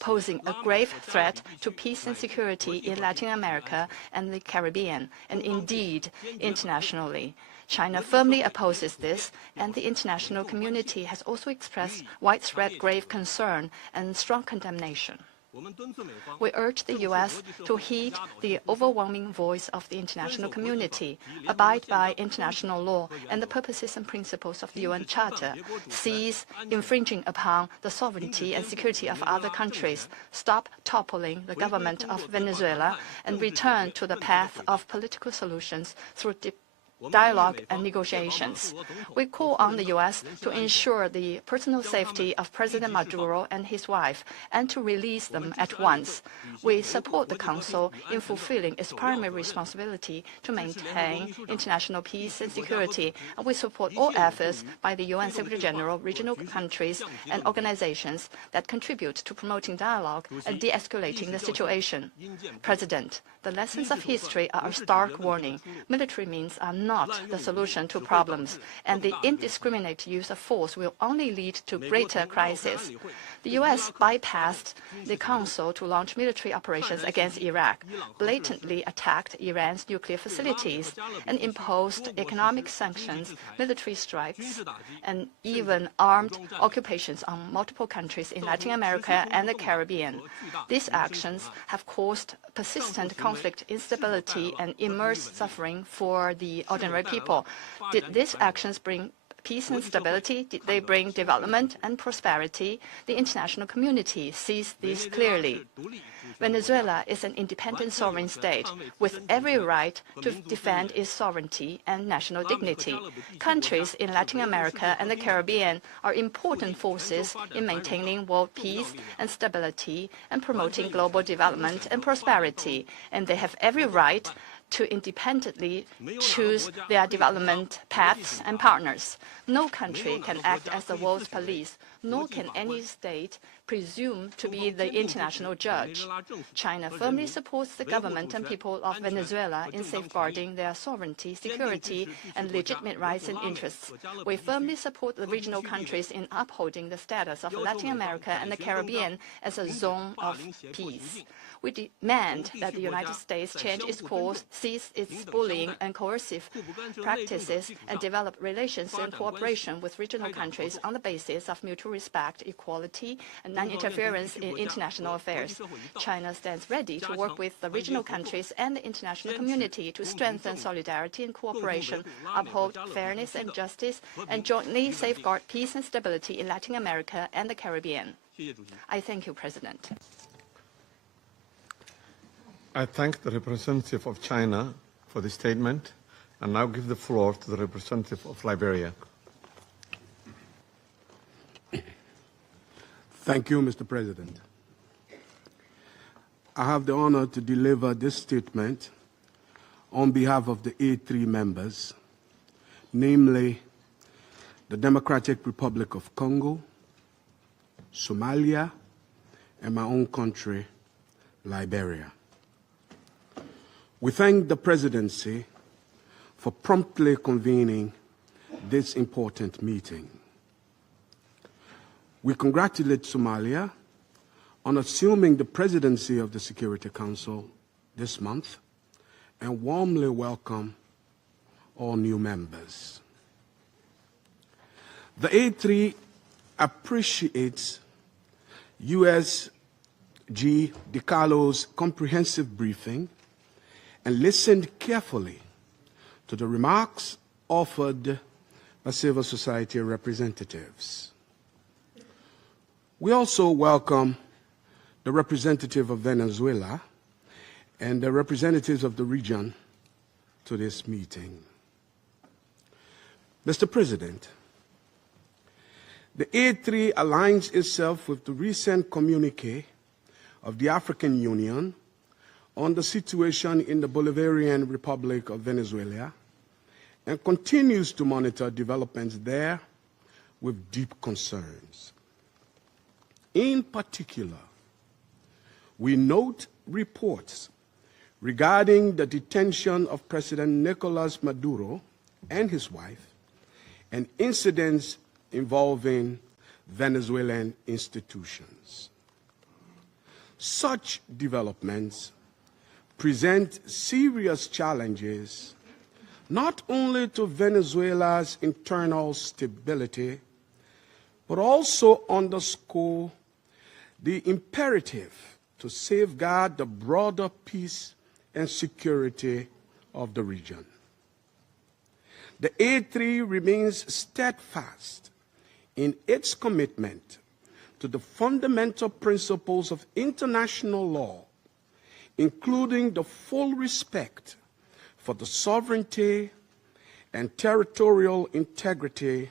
posing a grave threat to peace and security in Latin America and the Caribbean, and indeed internationally. China firmly opposes this, and the international community has also expressed widespread grave concern and strong condemnation. We urge the U.S. to heed the overwhelming voice of the international community, abide by international law and the purposes and principles of the UN Charter, cease infringing upon the sovereignty and security of other countries, stop toppling the government of Venezuela, and return to the path of political solutions through dialogue and negotiations. We call on the U.S. to ensure the personal safety of President Maduro and his wife and to release them at once. We support the Council in fulfilling its primary responsibility to maintain international peace and security, and we support all efforts by the UN Secretary General, regional countries, and organizations that contribute to promoting dialogue and de-escalating the situation. President, the lessons of history are a stark warning. Military means are not the solution to problems, and the indiscriminate use of force will only lead to greater crisis. The U.S. bypassed the Council to launch military operations against Iraq, blatantly attacked Iran's nuclear facilities, and imposed economic sanctions, military strikes, and even armed occupations on multiple countries in Latin America and the Caribbean. These actions have caused persistent conflict, instability, and immense suffering for the ordinary people. Did these actions bring peace and stability? Did they bring development and prosperity? The international community sees this clearly. Venezuela is an independent sovereign state with every right to defend its sovereignty and national dignity. Countries in Latin America and the Caribbean are important forces in maintaining world peace and stability and promoting global development and prosperity, and they have every right to independently choose their development paths and partners. No country can act as the world's police, nor can any state presume to be the international judge. China firmly supports the government and people of Venezuela in safeguarding their sovereignty, security, and legitimate rights and interests. We firmly support the regional countries in upholding the status of Latin America and the Caribbean as a zone of peace. We demand that the United States change its course, cease its bullying and coercive practices, and develop relations and cooperation with regional countries on the basis of mutual respect, equality, and non-interference in international affairs. China stands ready to work with the regional countries and the international community to strengthen solidarity and cooperation, uphold fairness and justice, and jointly safeguard peace and stability in Latin America and the Caribbean. I thank you, President. I thank the representative of China for the statement and now give the floor to the representative of Liberia. Thank you, Mr. President. I have the honor to deliver this statement on behalf of the A3 members, namely the Democratic Republic of Congo, Somalia, and my own country, Liberia. We thank the Presidency for promptly convening this important meeting. We congratulate Somalia on assuming the presidency of the Security Council this month and warmly welcome all new members. The A3 appreciates USG DiCarlo's comprehensive briefing and listened carefully to the remarks offered by civil society representatives. We also welcome the representative of Venezuela and the representatives of the region to this meeting. Mr. President, the A3 aligns itself with the recent communique of the African Union on the situation in the Bolivarian Republic of Venezuela and continues to monitor developments there with deep concerns. In particular, we note reports regarding the detention of President Nicolás Maduro and his wife and incidents involving Venezuelan institutions. Such developments present serious challenges not only to Venezuela's internal stability, but also underscore the imperative to safeguard the broader peace and security of the region. The A3 remains steadfast in its commitment to the fundamental principles of international law, including the full respect for the sovereignty and territorial integrity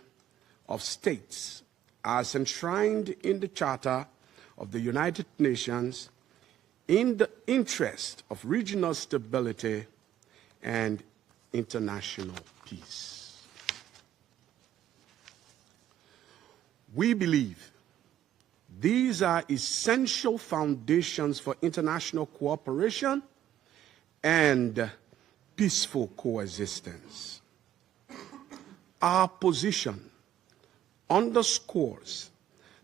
of states as enshrined in the Charter of the United Nations in the interest of regional stability and international peace. We believe these are essential foundations for international cooperation and peaceful coexistence. Our position underscores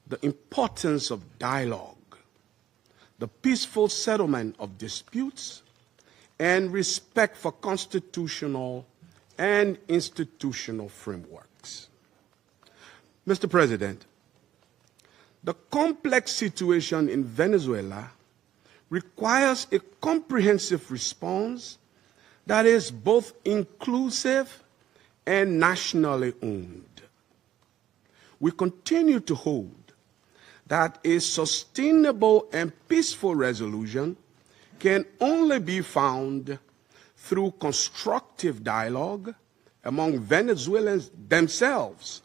the importance of dialogue, the peaceful settlement of disputes, and respect for constitutional and institutional frameworks. Mr. President, the complex situation in Venezuela requires a comprehensive response that is both inclusive and nationally owned. We continue to hold that a sustainable and peaceful resolution can only be found through constructive dialogue among Venezuelans themselves,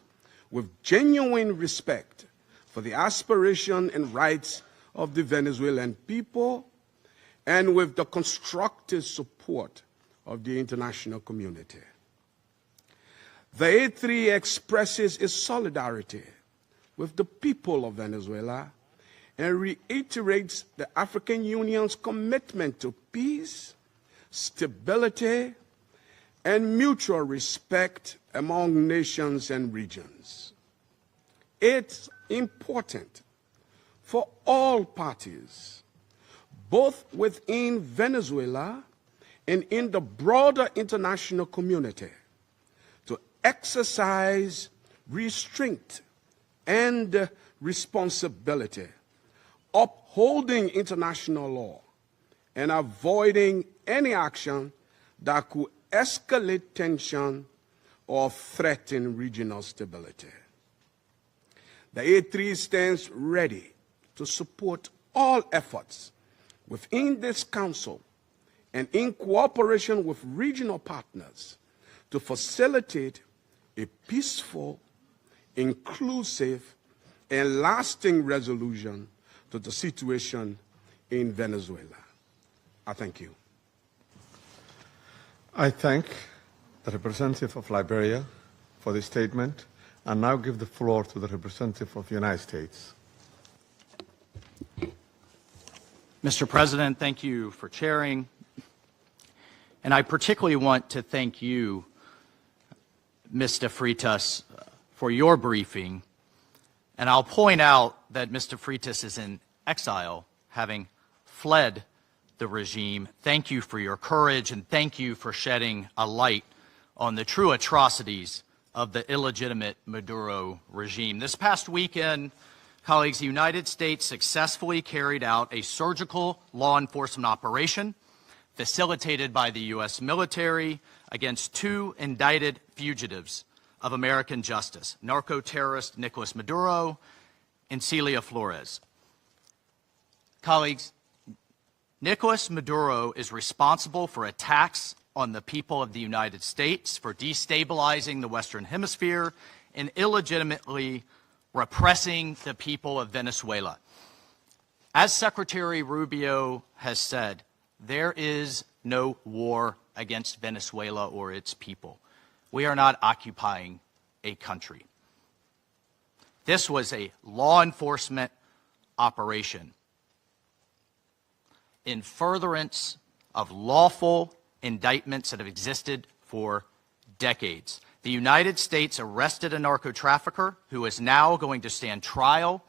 with genuine respect for the aspiration and rights of the Venezuelan people, and with the constructive support of the international community. The A3 expresses its solidarity with the people of Venezuela and reiterates the African Union's commitment to peace, stability, and mutual respect among nations and regions. It's important for all parties, both within Venezuela and in the broader international community, to exercise restraint and responsibility, upholding international law and avoiding any action that could escalate tension or threaten regional stability. The A3 stands ready to support all efforts within this Council and in cooperation with regional partners to facilitate a peaceful, inclusive, and lasting resolution to the situation in Venezuela. I thank you. I thank the representative of Liberia for this statement and now give the floor to the representative of the United States. Mr. President, thank you for chairing. And I particularly want to thank you, Mr. Freitas, for your briefing. And I'll point out that Mr. Freitas is in exile, having fled the regime. Thank you for your courage, and thank you for shedding a light on the true atrocities of the illegitimate Maduro regime. This past weekend, colleagues, the United States successfully carried out a surgical law enforcement operation facilitated by the U.S. military against two indicted fugitives of American justice, narco-terrorist Nicolas Maduro and Celia Flores. Colleagues, Nicolas Maduro is responsible for attacks on the people of the United States, for destabilizing the Western Hemisphere, and illegitimately repressing the people of Venezuela. As Secretary Rubio has said, there is no war against Venezuela or its people. We are not occupying a country. This was a law enforcement operation in furtherance of lawful indictments that have existed for decades. The United States arrested a narco-trafficker who is now going to stand trial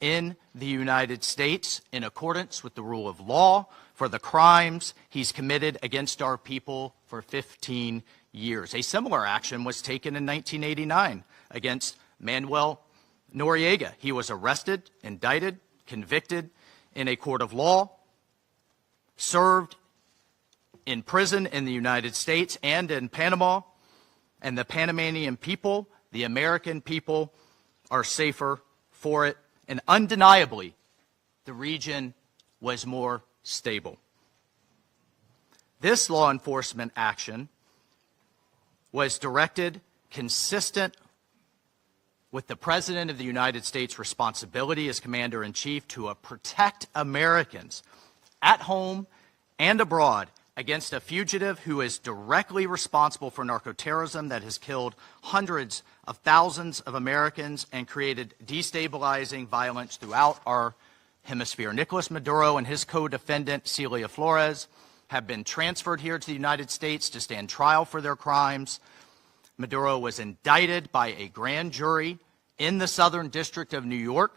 in the United States in accordance with the rule of law for the crimes he's committed against our people for 15 years. A similar action was taken in 1989 against Manuel Noriega. He was arrested, indicted, convicted in a court of law, served in prison in the United States and in Panama, and the Panamanian people, the American people, are safer for it. And undeniably, the region was more stable. This law enforcement action was directed consistent with the President of the United States' responsibility as Commander-in-Chief to protect Americans at home and abroad against a fugitive who is directly responsible for narcoterrorism that has killed hundreds of thousands of Americans and created destabilizing violence throughout our hemisphere. Nicolas Maduro and his co-defendant, Celia Flores, have been transferred here to the United States to stand trial for their crimes. Maduro was indicted by a grand jury in the Southern District of New York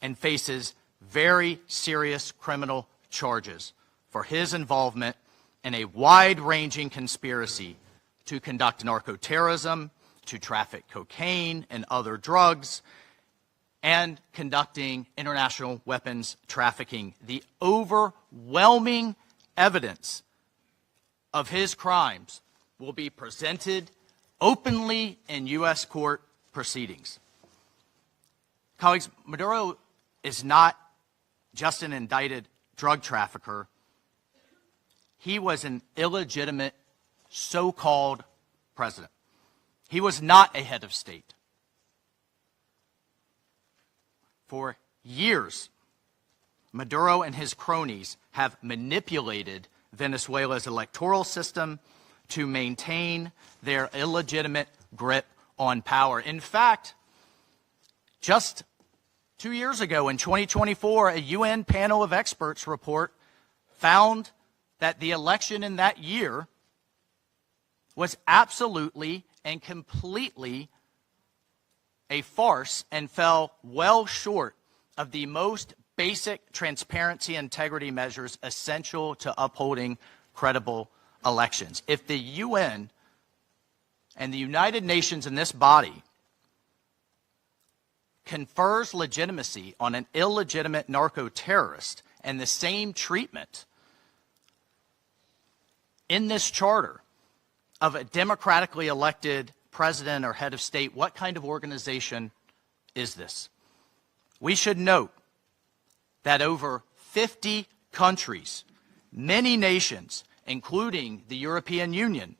and faces very serious criminal charges for his involvement in a wide-ranging conspiracy to conduct narcoterrorism, to traffic cocaine and other drugs, and conducting international weapons trafficking. The overwhelming evidence of his crimes will be presented openly in U.S. court proceedings. Colleagues, Maduro is not just an indicted drug trafficker. He was an illegitimate so-called president. He was not a head of state. For years, Maduro and his cronies have manipulated Venezuela's electoral system to maintain their illegitimate grip on power. In fact, just 2 years ago in 2024, a UN panel of experts report found that the election in that year was absolutely and completely a farce and fell well short of the most basic transparency and integrity measures essential to upholding credible elections. If the UN and the United Nations in this body confers legitimacy on an illegitimate narco-terrorist and the same treatment in this charter of a democratically elected president or head of state, what kind of organization is this? We should note that over 50 countries, many nations, including the European Union,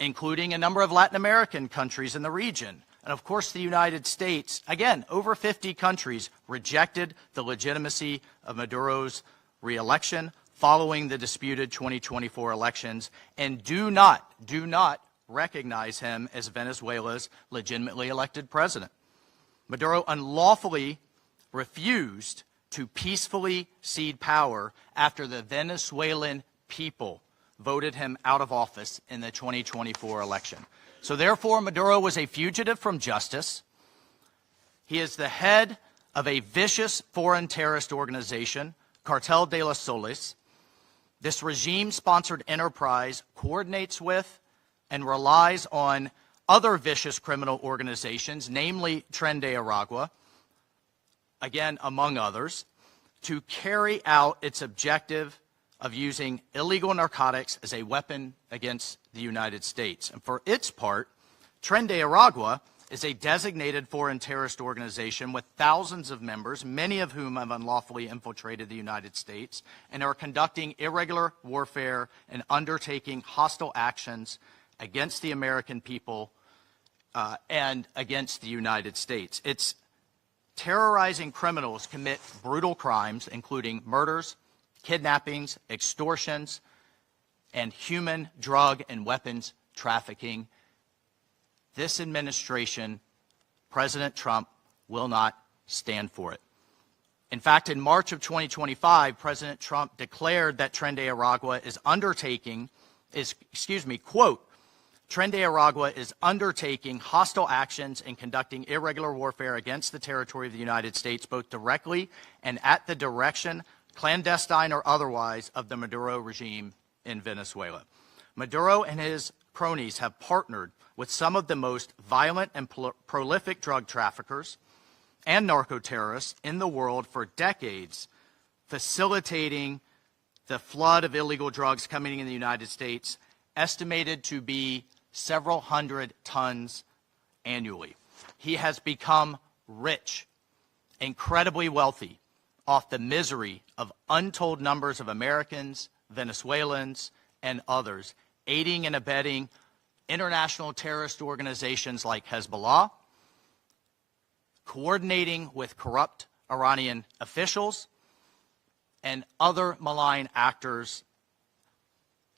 including a number of Latin American countries in the region, and of course the United States, again, over 50 countries rejected the legitimacy of Maduro's re-election following the disputed 2024 elections and do not recognize him as Venezuela's legitimately elected president. Maduro unlawfully refused to peacefully cede power after the Venezuelan people voted him out of office in the 2024 election. So therefore, Maduro was a fugitive from justice. He is the head of a vicious foreign terrorist organization, Cartel de los Soles. This regime-sponsored enterprise coordinates with and relies on other vicious criminal organizations, namely Tren de Aragua, again, among others, to carry out its objective of using illegal narcotics as a weapon against the United States. And for its part, Tren de Aragua is a designated foreign terrorist organization with thousands of members, many of whom have unlawfully infiltrated the United States and are conducting irregular warfare and undertaking hostile actions against the American people and against the United States. It's terrorizing criminals commit brutal crimes, including murders, kidnappings, extortions, and human, drug, and weapons trafficking. This administration, President Trump, will not stand for it. In fact, in March of 2025, President Trump declared that Tren de Aragua is undertaking, quote, Tren de Aragua is undertaking hostile actions and conducting irregular warfare against the territory of the United States, both directly and at the direction, clandestine or otherwise, of the Maduro regime in Venezuela. Maduro and his cronies have partnered with some of the most violent and prolific drug traffickers and narco-terrorists in the world for decades, facilitating the flood of illegal drugs coming in the United States, estimated to be several hundred tons annually. He has become rich, incredibly wealthy, off the misery of untold numbers of Americans, Venezuelans, and others, aiding and abetting international terrorist organizations like Hezbollah, coordinating with corrupt Iranian officials and other malign actors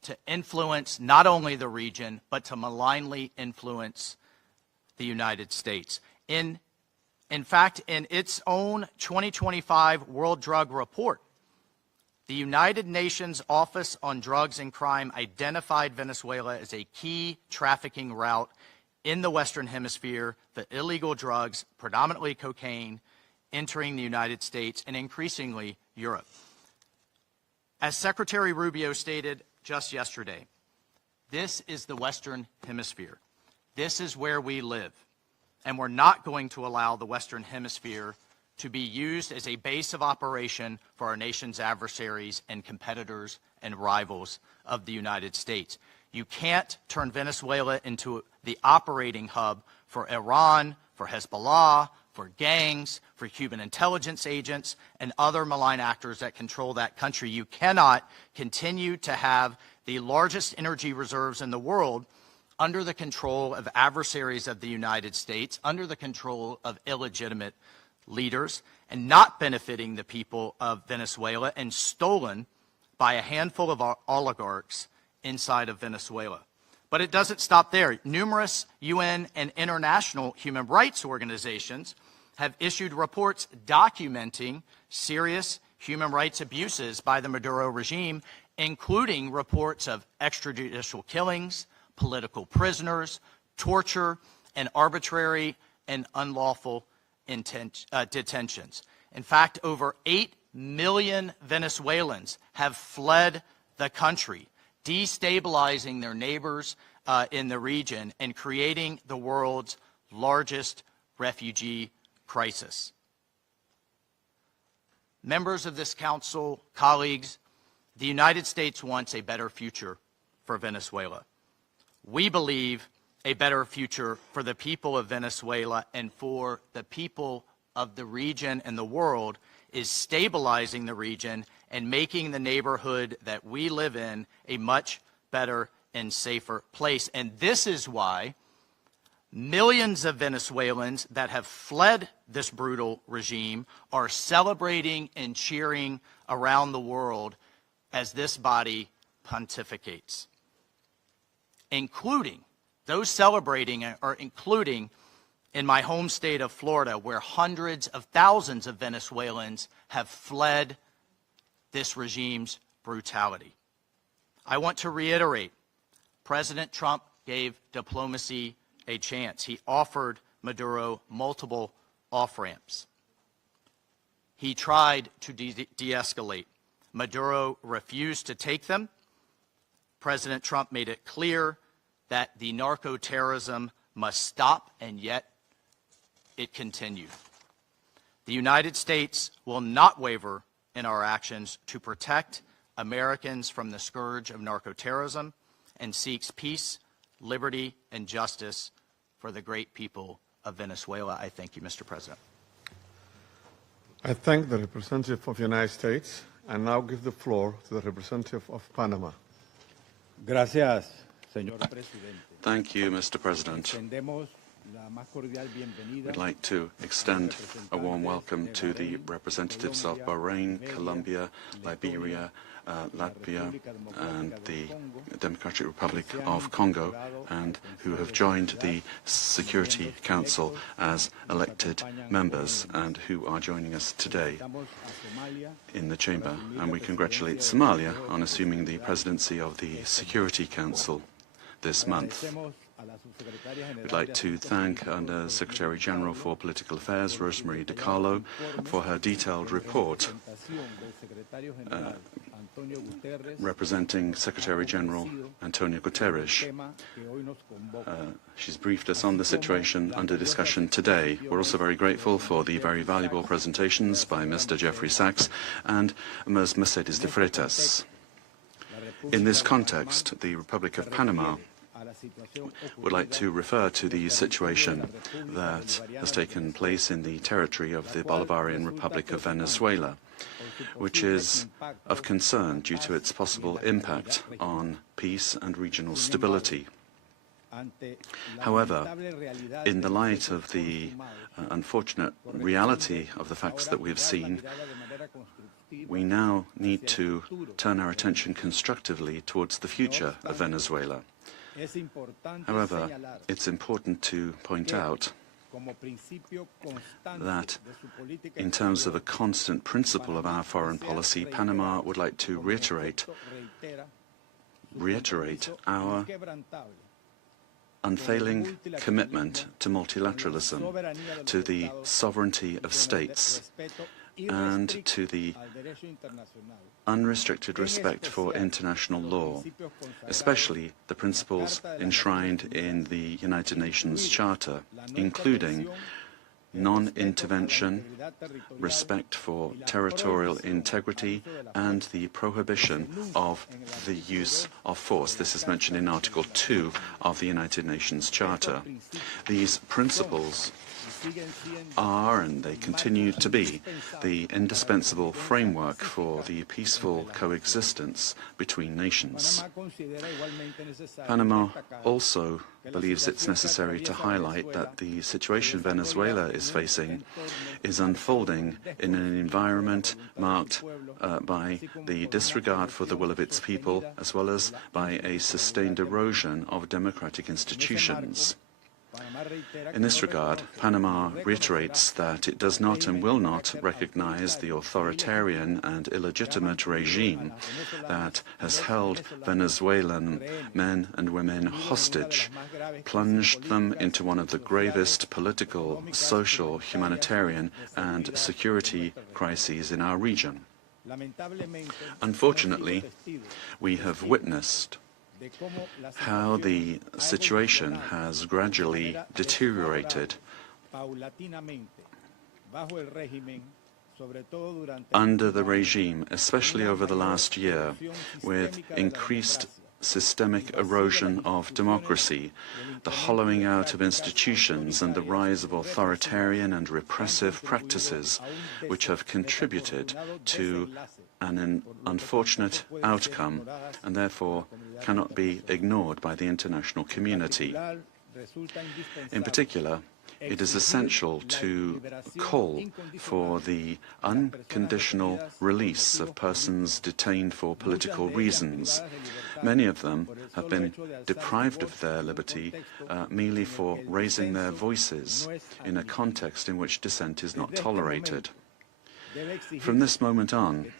to influence not only the region, but to malignly influence the United States. In fact, in its own 2025 World Drug Report, the United Nations Office on Drugs and Crime identified Venezuela as a key trafficking route in the Western Hemisphere for illegal drugs, predominantly cocaine, entering the United States and increasingly Europe. As Secretary Rubio stated just yesterday, this is the Western Hemisphere. This is where we live, and we're not going to allow the Western Hemisphere to be used as a base of operation for our nation's adversaries and competitors and rivals of the United States. You can't turn Venezuela into the operating hub for Iran, for Hezbollah, for gangs, for Cuban intelligence agents, and other malign actors that control that country. You cannot continue to have the largest energy reserves in the world under the control of adversaries of the United States, under the control of illegitimate leaders, and not benefiting the people of Venezuela, and stolen by a handful of oligarchs inside of Venezuela. But it doesn't stop there. Numerous UN and international human rights organizations have issued reports documenting serious human rights abuses by the Maduro regime, including reports of extrajudicial killings, political prisoners, torture, and arbitrary and unlawful detentions. In fact, over 8 million Venezuelans have fled the country, destabilizing their neighbors in the region and creating the world's largest refugee crisis. Members of this council, colleagues, the United States wants a better future for Venezuela. We believe a better future for the people of Venezuela and for the people of the region and the world is stabilizing the region and making the neighborhood that we live in a much better and safer place. And this is why millions of Venezuelans that have fled this brutal regime are celebrating and cheering around the world as this body pontificates, including those celebrating are including in my home state of Florida, where hundreds of thousands of Venezuelans have fled this regime's brutality. I want to reiterate, President Trump gave diplomacy a chance. He offered Maduro multiple off-ramps. He tried to de-escalate. Maduro refused to take them. President Trump made it clear that the narco-terrorism must stop, and yet it continued. The United States will not waver in our actions to protect Americans from the scourge of narco-terrorism and seeks peace, liberty, and justice for the great people of Venezuela. I thank you, Mr. President. I thank the representative of the United States and now give the floor to the representative of Panama. Gracias, señor presidente. Thank you, Mr. President. We'd like to extend a warm welcome to the representatives of Bahrain, Colombia, Liberia, Latvia, and the Democratic Republic of Congo, and who have joined the Security Council as elected members and who are joining us today in the chamber. And we congratulate Somalia on assuming the presidency of the Security Council this month. We'd like to thank Under Secretary General for Political Affairs, Rosemary DiCarlo, for her detailed report representing Secretary General Antonio Guterres. She's briefed us on the situation under discussion today. We're also very grateful for the very valuable presentations by Mr. Jeffrey Sachs and Ms. Mercedes de Freitas. In this context, the Republic of Panama would like to refer to the situation that has taken place in the territory of the Bolivarian Republic of Venezuela, which is of concern due to its possible impact on peace and regional stability. However, in the light of the unfortunate reality of the facts that we've seen, we now need to turn our attention constructively towards the future of Venezuela. However, it's important to point out that in terms of a constant principle of our foreign policy, Panama would like to reiterate our unfailing commitment to multilateralism, to the sovereignty of states, and to the unrestricted respect for international law, especially the principles enshrined in the United Nations Charter, including non-intervention, respect for territorial integrity, and the prohibition of the use of force. This is mentioned in Article 2 of the United Nations Charter. These principles are, and they continue to be, the indispensable framework for the peaceful coexistence between nations. Panama also believes it's necessary to highlight that the situation Venezuela is facing is unfolding in an environment marked by the disregard for the will of its people, as well as by a sustained erosion of democratic institutions. In this regard, Panama reiterates that it does not and will not recognize the authoritarian and illegitimate regime that has held Venezuelan men and women hostage, plunged them into one of the gravest political, social, humanitarian, and security crises in our region. Unfortunately, we have witnessed how the situation has gradually deteriorated under the regime, especially over the last year, with increased systemic erosion of democracy, the hollowing out of institutions, and the rise of authoritarian and repressive practices, which have contributed to an unfortunate outcome and therefore cannot be ignored by the international community. In particular, it is essential to call for the unconditional release of persons detained for political reasons. Many of them have been deprived of their liberty merely for raising their voices in a context in which dissent is not tolerated. From this moment on,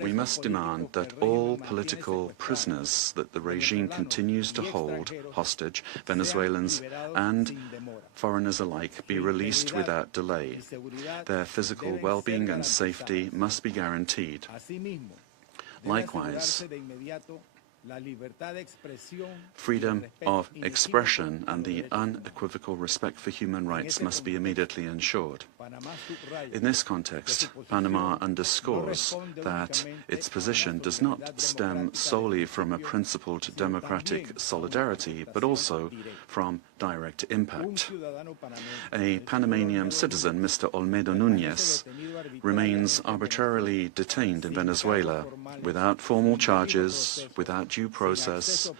we must demand that all political prisoners that the regime continues to hold hostage, Venezuelans and foreigners alike, be released without delay. Their physical well-being and safety must be guaranteed. Likewise, freedom of expression and the unequivocal respect for human rights must be immediately ensured. In this context, Panama underscores that its position does not stem solely from a principled democratic solidarity, but also from direct impact. A Panamanian citizen, Mr. Olmedo Núñez, remains arbitrarily detained in Venezuela without formal charges, without due process,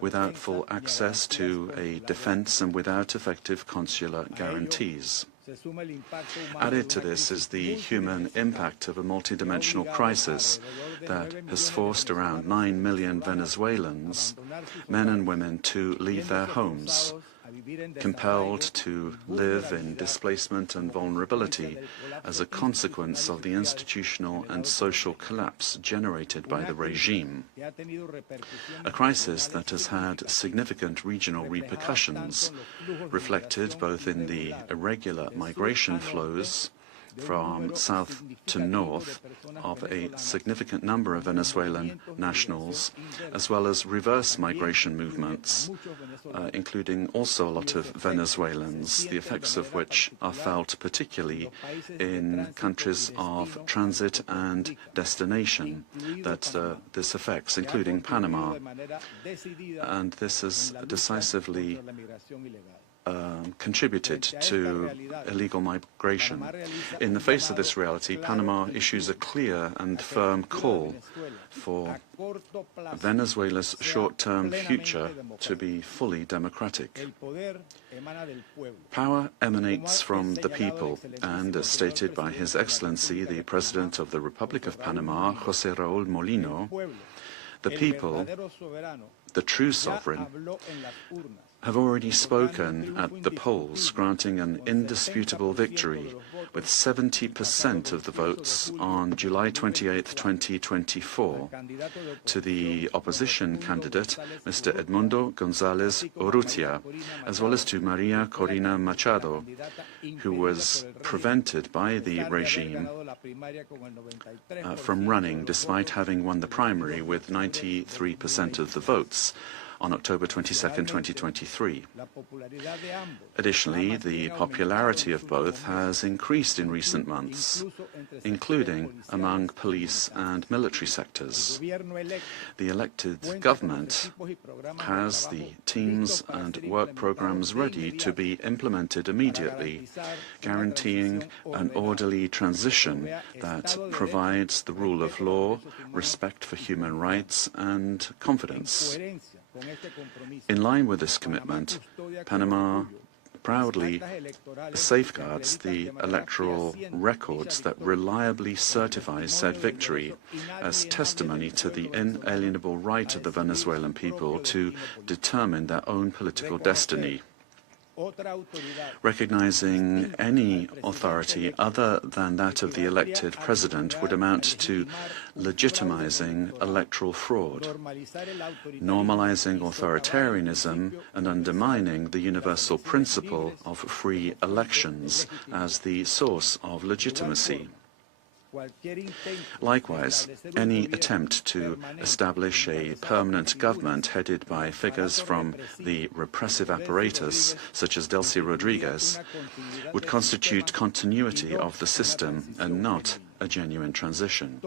without full access to a defense, and without effective consular guarantees. Added to this is the human impact of a multidimensional crisis that has forced around 9 million Venezuelans, men and women, to leave their homes, compelled to live in displacement and vulnerability as a consequence of the institutional and social collapse generated by the regime. A crisis that has had significant regional repercussions, reflected both in the irregular migration flows from south to north of a significant number of Venezuelan nationals, as well as reverse migration movements, including also a lot of Venezuelans, the effects of which are felt particularly in countries of transit and destination that this affects, including Panama. And this has decisively contributed to illegal migration. In the face of this reality, Panama issues a clear and firm call for Venezuela's short-term future to be fully democratic. Power emanates from the people, and as stated by His Excellency, the President of the Republic of Panama, José Raúl Molino, the people, the true sovereign, have already spoken at the polls, granting an indisputable victory with 70% of the votes on July 28, 2024, to the opposition candidate, Mr. Edmundo González Urrutia, as well as to Maria Corina Machado, who was prevented by the regime from running despite having won the primary with 93% of the votes on October 22, 2023. Additionally, the popularity of both has increased in recent months, including among police and military sectors. The elected government has the teams and work programs ready to be implemented immediately, guaranteeing an orderly transition that provides the rule of law, respect for human rights, and confidence. In line with this commitment, Panama proudly safeguards the electoral records that reliably certify said victory as testimony to the inalienable right of the Venezuelan people to determine their own political destiny. Recognizing any authority other than that of the elected president would amount to legitimizing electoral fraud, normalizing authoritarianism, and undermining the universal principle of free elections as the source of legitimacy. Likewise, any attempt to establish a permanent government headed by figures from the repressive apparatus, such as Delcy Rodriguez, would constitute continuity of the system and not a genuine transition.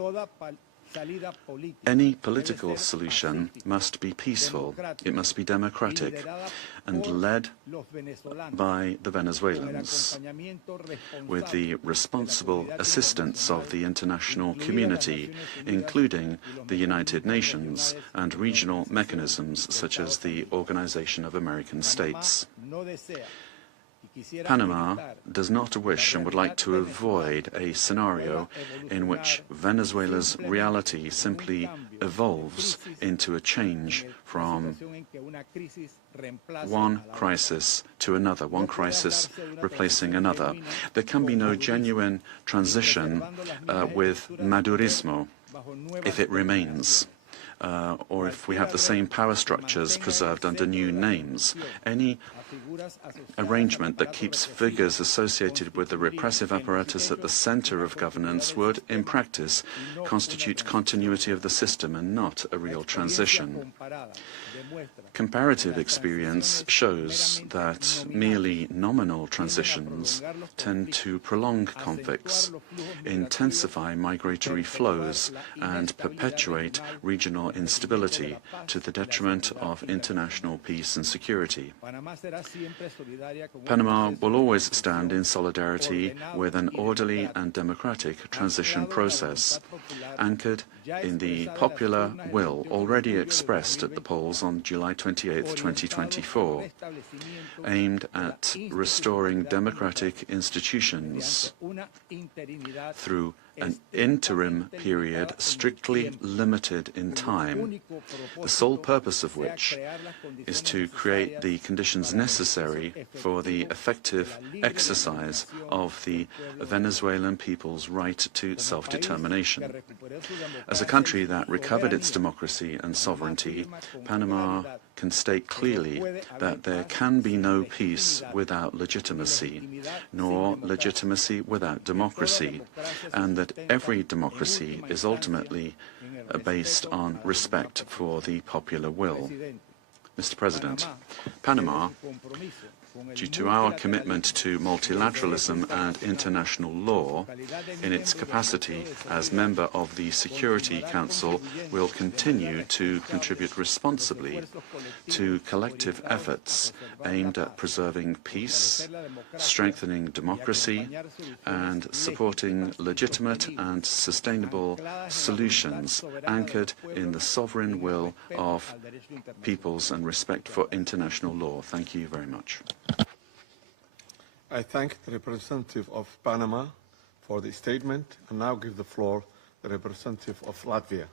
Any political solution must be peaceful, it must be democratic, and led by the Venezuelans, with the responsible assistance of the international community, including the United Nations and regional mechanisms such as the Organization of American States. Panama does not wish and would like to avoid a scenario in which Venezuela's reality simply evolves into a change from one crisis to another, one crisis replacing another. There can be no genuine transition with Madurismo if it remains. Or if we have the same power structures preserved under new names. Any arrangement that keeps figures associated with the repressive apparatus at the center of governance would, in practice, constitute continuity of the system and not a real transition. Comparative experience shows that merely nominal transitions tend to prolong conflicts, intensify migratory flows, and perpetuate regional instability to the detriment of international peace and security. Panama will always stand in solidarity with an orderly and democratic transition process, anchored in the popular will already expressed at the polls on July 28, 2024, aimed at restoring democratic institutions through an interim period strictly limited in time, the sole purpose of which is to create the conditions necessary for the effective exercise of the Venezuelan people's right to self-determination. As a country that recovered its democracy and sovereignty, Panama can state clearly that there can be no peace without legitimacy, nor legitimacy without democracy, and that every democracy is ultimately based on respect for the popular will. Mr. President, Panama Due to our commitment to multilateralism and international law, in its capacity as member of the Security Council, will continue to contribute responsibly to collective efforts aimed at preserving peace, strengthening democracy, and supporting legitimate and sustainable solutions anchored in the sovereign will of peoples and respect for international law. Thank you very much. I thank the representative of Panama for the statement and now give the floor to the representative of Latvia.